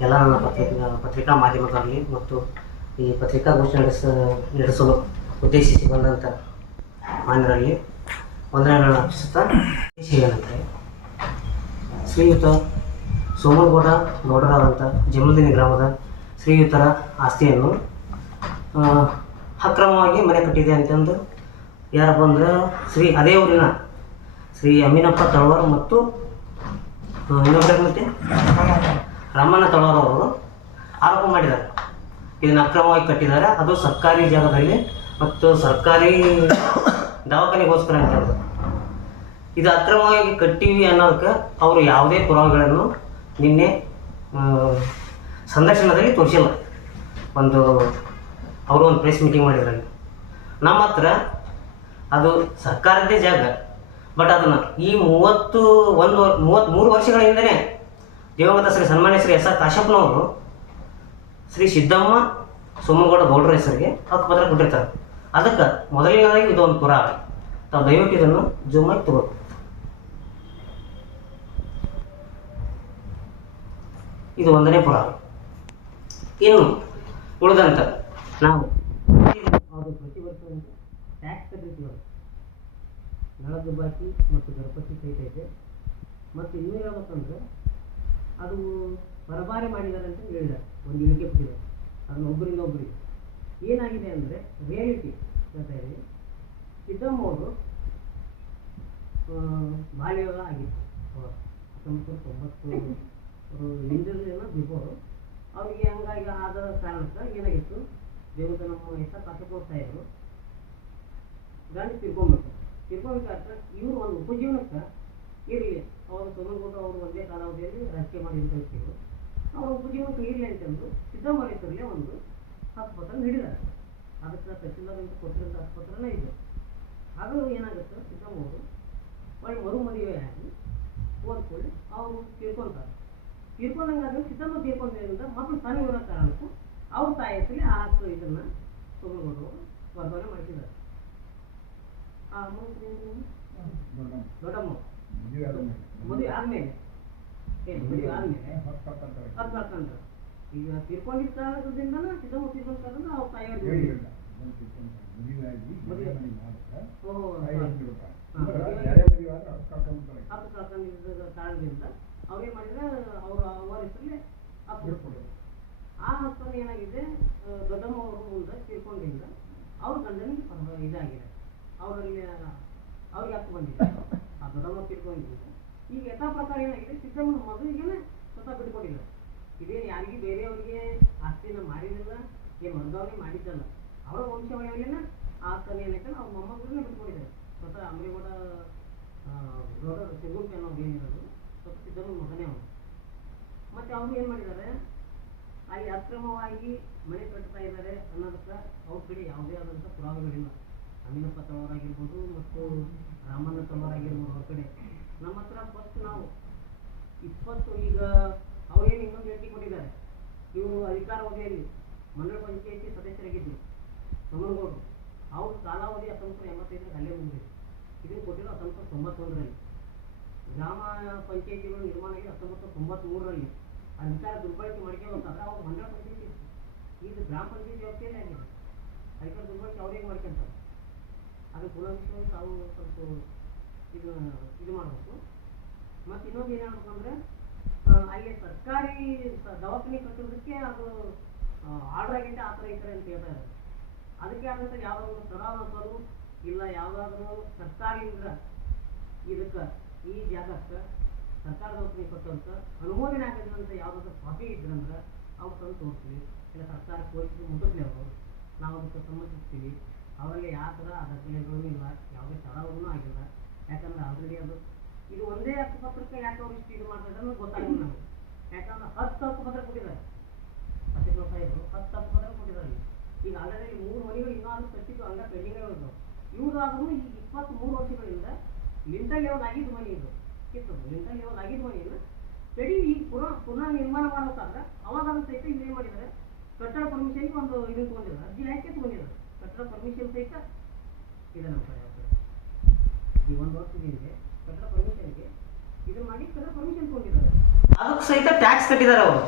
ಎಲ್ಲ ನನ್ನ ಪತ್ರಿಕಾ ಪತ್ರಿಕಾ ಮಾಧ್ಯಮದಲ್ಲಿ ಮತ್ತು ಈ ಪತ್ರಿಕಾಗೋಷ್ಠಿ ನಡೆಸ, ನಡೆಸಲು ಉದ್ದೇಶಿಸಿ ಬಂದಂಥ ಮಾನ್ಯರಲ್ಲಿ ವಂದನೆಗಳನ್ನು ಅರ್ಪಿಸುತ್ತಾ ಉದ್ದೇಶ ಏನಂದರೆ ಶ್ರೀಯುತ ಸೋಮನಗೌಡ ಗೌಡರಾದಂಥ ಜಮಲ್ದಿನಿ ಗ್ರಾಮದ ಶ್ರೀಯುತರ ಆಸ್ತಿಯನ್ನು ಅಕ್ರಮವಾಗಿ ಮನೆ ಕಟ್ಟಿದೆ ಅಂತಂದು ಯಾರಪ್ಪ ಅಂದ್ರೆ ಶ್ರೀ, ಅದೇ ಊರಿನ ಶ್ರೀ ಅಮೀನಪ್ಪ ತಳವಾರ್ ಮತ್ತು ಇನ್ನೊಬ್ಬರು ಮತ್ತೆ ರಾಮಣ್ಣ ತಳವಾರ್ ಅವರು ಆರೋಪ ಮಾಡಿದ್ದಾರೆ. ಇದನ್ನು ಅಕ್ರಮವಾಗಿ ಕಟ್ಟಿದ್ದಾರೆ. ಅದು ಸರ್ಕಾರಿ ಜಾಗದಲ್ಲಿ ಮತ್ತು ಸರ್ಕಾರಿ ದವಾಖಾನೆಗೋಸ್ಕರ ಅಂತ ಹೇಳಿದ್ರು ಇದು ಅಕ್ರಮವಾಗಿ ಕಟ್ಟಿವಿ ಅನ್ನೋದಕ್ಕೆ ಅವರು ಯಾವುದೇ ಪುರಾವೆಗಳನ್ನು ನಿನ್ನೆ ಸಂದರ್ಶನದಲ್ಲಿ ತೋರಿಸಿಲ್ಲ. ಒಂದು, ಅವರು ಒಂದು ಪ್ರೆಸ್ ಮೀಟಿಂಗ್ ಮಾಡಿದ್ರಲ್ಲಿ. ನಮ್ಮ ಹತ್ರ ಅದು ಸರ್ಕಾರದ್ದೇ ಜಾಗ. ಬಟ್ ಅದನ್ನು ಈ ಮೂವತ್ತು, ಒಂದು ಮೂವತ್ತ್ಮೂರು ವರ್ಷಗಳ ಹಿಂದೆನೇ ದಿವಂಗತ ಶ್ರೀ ಸನ್ಮಾನ್ಯ ಶ್ರೀ ಎಸ್ ಆರ್ ಕಾಶಪ್ಪನವರು ಶ್ರೀ ಸಿದ್ದಮ್ಮ ಸೋಮಗೌಡ ಗೌಡರ ಹೆಸರಿಗೆ ಹಕ್ಕುಪತ್ರ ಕೊಟ್ಟಿರ್ತಾರೆ. ಅದಕ್ಕೆ ಮೊದಲನೇದಾಗಿ ಇದು ಒಂದು ಪುರಾವೆ. ತಾವು ದಯವಿಟ್ಟು ಇದನ್ನು ಜೂಮ್ ಆಗಿ ತಗೋ ಇದು ಒಂದನೇ ಪುರಾವೆ. ಇನ್ನು ಉಳಿದಂತ ನಾವು ಪ್ರತಿ ವರ್ಷ ಟ್ಯಾಕ್ಸ್ ಬಾಕಿ ಮತ್ತು ಗಣಪತಿ ಸಹಿತ ಐತೆ ಮತ್ತು ಇನ್ನೂ ಹೇಳ್ಬೇಕಂದ್ರೆ ಅದು ಬರಬಾರಿ ಮಾಡಿದ್ದಾರೆ ಅಂತ ಹೇಳಿದ್ದಾರೆ. ಒಂದು ಹೇಳಿಕೆ ಕೊಟ್ಟಿದ್ದಾರೆ. ಅದನ್ನ ಒಬ್ಬರಿಂದ ಒಬ್ಬರಿಗೆ ಏನಾಗಿದೆ ಅಂದರೆ ರಿಯಾಲಿಟಿ ಅಂತ ಹೇಳಿ ಸಿದ್ದಮ್ಮ ಅವರು ಬಾಲ್ಯವಾಗ ಆಗಿತ್ತು ಅವರು. ಹತ್ತೊಂಬತ್ತು, ತೊಂಬತ್ತು ಇಂಟರ್ವ್ಯೂನ ಬಿಫೋರು ಅವರಿಗೆ ಹಂಗಾಗಿ ಆದ ಕಾರಣಕ್ಕ ಏನಾಗಿತ್ತು? ದೇವದ ನಮ್ಮ ಹೆಸರು ಕಾಸಕ್ಕೆ ಹೋಗ್ತಾ ಇದ್ರು ಗಾಂಧಿ ತಿರ್ಕೊಂಬೇಕು ತಿರ್ಕೊಬೇಕಾದ್ರೆ ಇವರು ಒಂದು ಉಪಜೀವನಕ್ಕೆ ಇರಲಿ. ಅವರು ಸೋಮನಗೌಡ ಅವರು ಒಂದೇ ಕಾಲಾವಧಿಯಲ್ಲಿ ರಾಜಕೀಯ ಮಾಡಿದಂಥ ವ್ಯಕ್ತಿಗಳು ಅವರ ಉಪಜೀವನಕ್ಕೆ ಇರಲಿ ಅಂತಂದು ಸಿದ್ದಮಲ್ಲೇಶ್ವರಿಗೆ ಒಂದು ಆಸ್ಪತ್ರೆ ನೀಡಿದ್ದಾರೆ. ಅದಕ್ಕೆ ತಹಸೀಲ್ದಾರ್ ಅಂತ ಕೊಟ್ಟಿರೋಂಥ ಆಸ್ಪತ್ರೆನೇ ಇದೆ. ಅದು ಏನಾಗುತ್ತೆ? ಸಿದ್ದಮ್ಮವರು ಅವರು ಒಳ್ಳೆ ಮರು ಮದುವೆ ಆಗಿ ಓದ್ಕೊಳ್ಳಿ ಅವರು ತೀರ್ಕೊಂತಾರೆ. ತೀರ್ಕೊಂಡಂಗಾದ್ರೆ ಸಿದ್ದಮ್ಮ ತೀರ್ಕೊಂಡ್ರಿಂದ ಮಕ್ಕಳು ತಾನೇ ಇರೋ ಕಾರಣಕ್ಕೂ ಅವ್ರ ತಾಯಿ ಆ ಇದನ್ನು ತೊಗೊಂಡು ವರ್ಗಾವಣೆ ಮಾಡಿಸಿದ್ದಾರೆ ಆ ದೊಡ್ಡಮ್ಮ. ಮದುವೆ ಆದ್ಮೇಲೆ. ಮದುವೆ ಈಗ ತೀರ್ಕೊಂಡಿದ್ದ ಕಾರಣದಿಂದನ ಸಿದ್ದಮ್ಮ ತೀರ್ಕೊಂಡ ಕಾರಣ ಅವ್ರ ತಾಯಿಯವ್ರಿಗೆ ಓಹೋ ಹತ್ತು ಕಳ್ಕೊಂಡಿದ್ದ ಕಾರಣದಿಂದ ಅವ್ರೇನ್ ಮಾಡಿದ್ರೆ ಅವ್ರ ಅವರ ಹೆಸರಲ್ಲಿ ಹತ್ತು. ಆ ಹಕ್ಕನ್ನು ಏನಾಗಿದೆ? ದೊಡ್ಡಮ್ಮ ಅವರು ಮುಂದೆ ತೀರ್ಕೊಂಡಿಲ್ಲ ಅವ್ರ ಗಂಡನಿಗೆ ಇದಾಗಿದೆ. ಅವರಲ್ಲಿ ಅವ್ರಿಗೆ ಹತ್ತು ಬಂದಿದೆ ಆ ದೊಡ್ಡಮ್ಮ ತೀರ್ಕೊಂಡಿಲ್ಲ ಈಗ ಯಥಾ ಪ್ರಕಾರ ಏನಾಗಿದೆ? ಸಿದ್ದಮ್ಮನ ಮದುವೆಗೇನೆ ಸ್ವತಃ ಬಿಟ್ಕೊಂಡಿಲ್ಲ ಇದೇನು ಯಾರಿಗೂ ಬೇರೆಯವರಿಗೆ ಆಸ್ತಿನ ಮಾಡಿರಲಿಲ್ಲ ಏನು ವರ್ಗಾವಣೆ ಮಾಡಿದ್ದಲ್ಲ. ಅವರ ವಂಶಾವಳಿಯಲ್ಲೇನ ಆ ಕಲೆ ಏನೈತೆ ಅವ್ರ ಮೊಮ್ಮಗಳನ್ನ ಬಿಟ್ಕೊಂಡಿದ್ದಾರೆ. ಸ್ವತಃ ಅಮರೇಗೌಡ ದೊಡ್ಡ ಸಿಗುಂಪಿ ಅನ್ನೋದು ಏನಿರೋದು ಸ್ವತಃ ಸಿದ್ದಮ್ಮನ ಮಗನೇ ಅವನು ಮತ್ತೆ ಅವರು ಏನು ಮಾಡಿದ್ದಾರೆ? ಅಲ್ಲಿ ಅಕ್ರಮವಾಗಿ ಮನೆ ಕಟ್ತಾ ಇದ್ದಾರೆ ಅನ್ನೋದಕ್ಕೆ ಅವ್ರ ಕಡೆ ಯಾವುದೇ ಆದಂಥ ಪುರಾವೆಗಳಿಲ್ಲ. ಅಮೀನಪ್ಪ ಆಗಿರ್ಬೋದು ಮತ್ತು ರಾಮಣ್ಣ ತಳವರಾಗಿರ್ಬೋದು ಅವ್ರ ಕಡೆ. ನಮ್ಮ ಹತ್ರ ಫಸ್ಟ್ ನಾವು ಇಪ್ಪತ್ತು ಈಗ ಅವ್ರೇನು ಇನ್ನೊಂದು ಹೇಳಿಕೆ ಕೊಟ್ಟಿದ್ದಾರೆ. ಇವರು ಅಧಿಕಾರಾವಧಿಯಲ್ಲಿ ಮಂಡಳ ಪಂಚಾಯಿತಿ ಸದಸ್ಯರಾಗಿದ್ದರು ತಮ್ಮನಗೌಡರು ಅವ್ರ ಕಾಲಾವಧಿ ಹತ್ತೊಂಬತ್ತು ನೂರ ಅಲ್ಲೇ ಮುಂದಿದೆ ಇದನ್ನು ಕೊಟ್ಟಿರೋ ಹತ್ತೊಂಬತ್ತು ನೂರ ತೊಂಬತ್ತೊಂದರಲ್ಲಿ. ಗ್ರಾಮ ಪಂಚಾಯತಿಗಳು ನಿರ್ಮಾಣ ಆಗಿದೆ ಹತ್ತೊಂಬತ್ತು ನೂರ ತೊಂಬತ್ಮೂರರಲ್ಲಿ. ಅಧಿಕಾರ ದುರ್ಬಳಕೆ ಮಾಡ್ಕೊಂಡ್ರೆ ಅವ್ರು ಮಂಡಳ ಪಂಚಾಯಿತಿ. ಈಗ ಗ್ರಾಮ ಪಂಚಾಯಿತಿ ವ್ಯವಸ್ಥೆಯೇ ಆಗಿದೆ. ಅಧಿಕಾರ ದುರ್ಬಳಕೆ ಅವ್ರಿಗೆ ಮಾಡ್ಕೊಂತಾರೆ? ಅದು ಪುನಃ ತಾವು ಸ್ವಲ್ಪ ಇದು ಇದು ಮಾಡಬೇಕು. ಮತ್ತು ಇನ್ನೊಂದು ಏನು ಅಂದರೆ ಅಲ್ಲಿ ಸರ್ಕಾರಿ ದವಾಖಾನೆ ಕಟ್ಟೋದಕ್ಕೆ ಅದು ಆರ್ಡರ್ ಆಗೈತೆ ಆ ಥರ ಈ ಥರ ಅಂತ ಹೇಳ್ತಾ ಇದ್ದಾರೆ. ಅದಕ್ಕೆ ಆದಂಥ ಯಾವುದಾದ್ರು ತರಾವಸರು ಇಲ್ಲ ಯಾವುದಾದ್ರೂ ಸರ್ಕಾರದಿಂದ ಇದಕ್ಕೆ, ಈ ಜಾಗಕ್ಕೆ ಸರ್ಕಾರ ದವಾಖಾನೆ ಕಟ್ಟೋಂಥ ಅನುಮೋದನೆ ಆಗಿದ್ದಂಥ ಯಾವುದಾದ್ರು ಕಾಪಿ ಇದ್ರಂದ್ರೆ ಅವ್ರು ತಂದು ತೋರಿಸ್ತೀವಿ ಇಲ್ಲ ಸರ್ಕಾರ ಕೋರಿಸಿ ಮುಟ್ಟಿಸ್ಲಿ ಅವರು. ನಾವು ಅದಕ್ಕೆ ಸಮ್ಮತಿಸ್ತೀವಿ ಅವರಲ್ಲಿ ಯಾವ ಥರ ದಾಖಲೆಗಳೂ ಇಲ್ಲ, ಯಾವುದೇ ತಡವೂ ಆಗಿಲ್ಲ. ಯಾಕಂದ್ರೆ ಆಲ್ರೆಡಿ ಅದು, ಇದು ಒಂದೇ ಹಕ್ಕುಪತ್ರಕ್ಕೆ ಯಾಕೆ ಅವ್ರು ಇಷ್ಟು ಇದು ಮಾಡ್ತಾರೆ ಗೊತ್ತಾಗಿಲ್ಲ ನಮಗೆ. ಯಾಕಂದ್ರೆ ಹತ್ತು ಹಕ್ಕುಪತ್ರ ಕೊಟ್ಟಿದ್ದಾರೆ. ಹತ್ತು ಸಾಹೇಬರು ಹತ್ತು ಹಕ್ಕುಪತ್ರ ಕೊಟ್ಟಿದ್ದಾರೆ ಇಲ್ಲಿ. ಈಗ ಆಲ್ರೆಡಿ ಮೂರು ಮನೆಗಳು ಇನ್ನೂ ಕಟ್ಟಿದ್ದು ಹಂಗ ಪೆಂಡಿಂಗ್ ಇರೋದು ಇವ್ರಾದ್ರೂ ಈಗ ಇಪ್ಪತ್ತ್ಮೂರು ವರ್ಷಗಳಿಂದ ಲಿಂಟಲ್ ಲೆವೆಲ್ ಆಗಿದ್ದು ಮನೆ ಇದು. ಇತ್ತು ಲಿಂಟಲ್ ಲೆವೆಲ್ ಆಗಿದ್ದು ಮನೆಯನ್ನು ಸರಿ ಈಗ ಪುನಃ ಪುನಃ ನಿರ್ಮಾಣ ಮಾಡಬೇಕಾದ್ರೆ ಅವಾಗ ಸಹಿತ ಇವ್ರು ಏನು ಮಾಡಿದ್ದಾರೆ. ಕಟ್ಟಡ ಪರ್ಮಿಷನ್ಗೆ ಒಂದು ಇದನ್ನು ತೊಗೊಂಡಿದ್ದಾರೆ, ಅರ್ಜಿ ಹಾಕಿ ತೊಗೊಂಡಿದ್ದಾರೆ. ಕಟ್ಟಡ ಪರ್ಮಿಷನ್ ಸಹಿತ ಇದನ್ನು ಕಡೆ ಈ ಒಂದು ವರ್ಷದ ಹಿಂದೆ ಕಟ್ಟಡ ಪರ್ಮಿಷನ್ಗೆ ಇದು ಮಾಡಿ ಕಟ್ಟಡ ಪರ್ಮಿಷನ್ ತಗೊಂಡಿದ್ದಾರೆ. ಅದಕ್ಕೆ ಸಹಿತ ಟ್ಯಾಕ್ಸ್ ಕಟ್ಟಿದ್ದಾರೆ ಅವರು.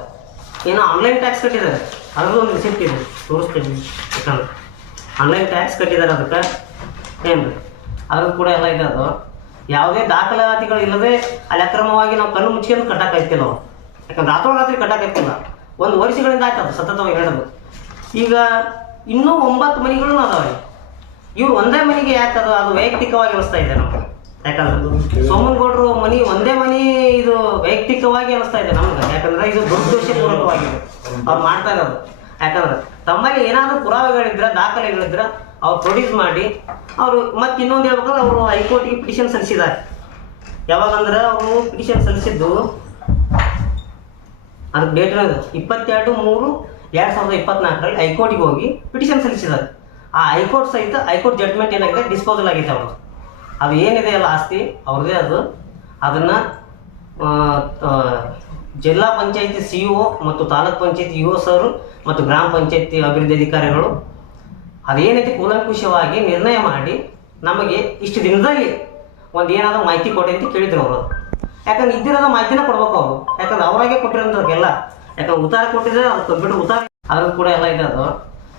ಏನೋ ಆನ್ಲೈನ್ ಟ್ಯಾಕ್ಸ್ ಕಟ್ಟಿದ್ದಾರೆ. ಅದ್ರದ್ದು ಒಂದು ರಿಸಿಪ್ಟ್ ಇದೆ. ತೋರಿಸ್ತೀನಿ ಯಾಕಂದ್ರೆ ಆನ್ಲೈನ್ ಟ್ಯಾಕ್ಸ್ ಕಟ್ಟಿದ್ದಾರೆ ಅದಕ್ಕೆ. ಏನು ಅದ್ರ ಕೂಡ ಎಲ್ಲ ಇದೆ ಅದು. ಯಾವುದೇ ದಾಖಲಾತಿಗಳು ಇಲ್ಲದೆ ಅಲ್ಲಿ ಅಕ್ರಮವಾಗಿ ನಾವು ಕಣ್ಣು ಮುಚ್ಕೊಂಡು ಕಟ್ಟಕ್ಕಾಯ್ತಿಲ್ಲ ಅವು ಯಾಕಂದ್ರೆ ರಾತ್ರೋರಾತ್ರಿ ಕಟ್ಟಕ್ಕಾಯ್ತಿಲ್ಲ ಒಂದು ವರ್ಷಗಳಿಂದ ಆಯ್ತು ಅದು ಸತತವಾಗಿ ಹೇಳೋದು ಈಗ ಇನ್ನೂ ಒಂಬತ್ತು ಮನೆಗಳು ಅದಾವೆ ಇವ್ರು ಒಂದೇ ಮನೆಗೆ ಯಾಕೆ ಅದು ಅದು ವೈಯಕ್ತಿಕವಾಗಿ ಅನಿಸ್ತಾ ಇದೆ ನಮ್ಗೆ. ಯಾಕಂದ್ರೆ ಸೋಮನಗೌಡರು ಮನಿ ಒಂದೇ ಮನಿ ಇದು ವೈಯಕ್ತಿಕವಾಗಿ ಅನಿಸ್ತಾ ಇದೆ ನಮ್ಗೆ. ಯಾಕಂದ್ರೆ ಇದು ದುರ್ದೋಷಪೂರ್ವಕವಾಗಿದೆ ಅವ್ರು ಮಾಡ್ತಾ ಇರೋದು. ಯಾಕಂದ್ರೆ ತಮ್ಮಲ್ಲಿ ಏನಾದರೂ ಪುರಾವೆಗಳಿದ್ರ ದಾಖಲೆಗಳಿದ್ರ ಅವ್ರು ಪ್ರೊಡ್ಯೂಸ್ ಮಾಡಿ ಅವರು ಮತ್ತೆ ಇನ್ನೊಂದು ಹೇಳ್ಬೇಕಂದ್ರೆ ಅವರು ಹೈಕೋರ್ಟ್ಗೆ ಪಿಟಿಷನ್ ಸಲ್ಲಿಸಿದ್ದಾರೆ. ಯಾವಾಗಂದ್ರೆ ಅವರು ಪಿಟಿಷನ್ ಸಲ್ಲಿಸಿದ್ದು ಅದಕ್ಕೆ ಡೇಟ್ ಇಪ್ಪತ್ತೆರಡು ಮೂರು ಎರಡು ಸಾವಿರದ ಇಪ್ಪತ್ನಾಲ್ಕರಲ್ಲಿ ಹೈಕೋರ್ಟಿಗೆ ಹೋಗಿ ಪಿಟಿಷನ್ ಸಲ್ಲಿಸಿದ್ದಾರೆ. ಆ ಹೈಕೋರ್ಟ್ ಸಹಿತ ಹೈಕೋರ್ಟ್ ಜಡ್ಜ್ಮೆಂಟ್ ಏನಾಗಿದೆ? ಡಿಸ್ಪೋಸಲ್ ಆಗೈತೆ ಅವರು ಅದು ಏನಿದೆ ಅಲ್ಲ ಆಸ್ತಿ? ಅವ್ರದ್ದೇ ಅದು. ಅದನ್ನು ಜಿಲ್ಲಾ ಪಂಚಾಯತಿ ಸಿ ಒ ಮತ್ತು ತಾಲೂಕ್ ಪಂಚಾಯತಿ ಯು ಅವರು ಮತ್ತು ಗ್ರಾಮ ಪಂಚಾಯತಿ ಅಭಿವೃದ್ಧಿ ಅಧಿಕಾರಿಗಳು ಅದೇನೈತಿ ಕೂಲಂಕುಷವಾಗಿ ನಿರ್ಣಯ ಮಾಡಿ ನಮಗೆ ಇಷ್ಟು ದಿನದಲ್ಲಿ ಒಂದು ಏನಾದರೂ ಮಾಹಿತಿ ಕೊಡಿ ಅಂತ ಕೇಳಿದ್ರು ಅವರು. ಯಾಕಂದ್ರೆ ಇದ್ದಿರೋದ ಮಾಹಿತಿನ ಕೊಡ್ಬೇಕು ಅವರು. ಯಾಕಂದ್ರೆ ಅವರಾಗೆ ಕೊಟ್ಟಿರೋಂಥವ್ರಿಗೆಲ್ಲ ಯಾಕಂದ್ರೆ ಉತ್ತಾರ ಕೊಟ್ಟಿದ್ರೆ ಅದು ಕಂಪ್ಯೂಟರ್ ಉತ್ತಾರ ಅದ್ರ ಕೂಡ ಎಲ್ಲ ಇದೆ ಅದು.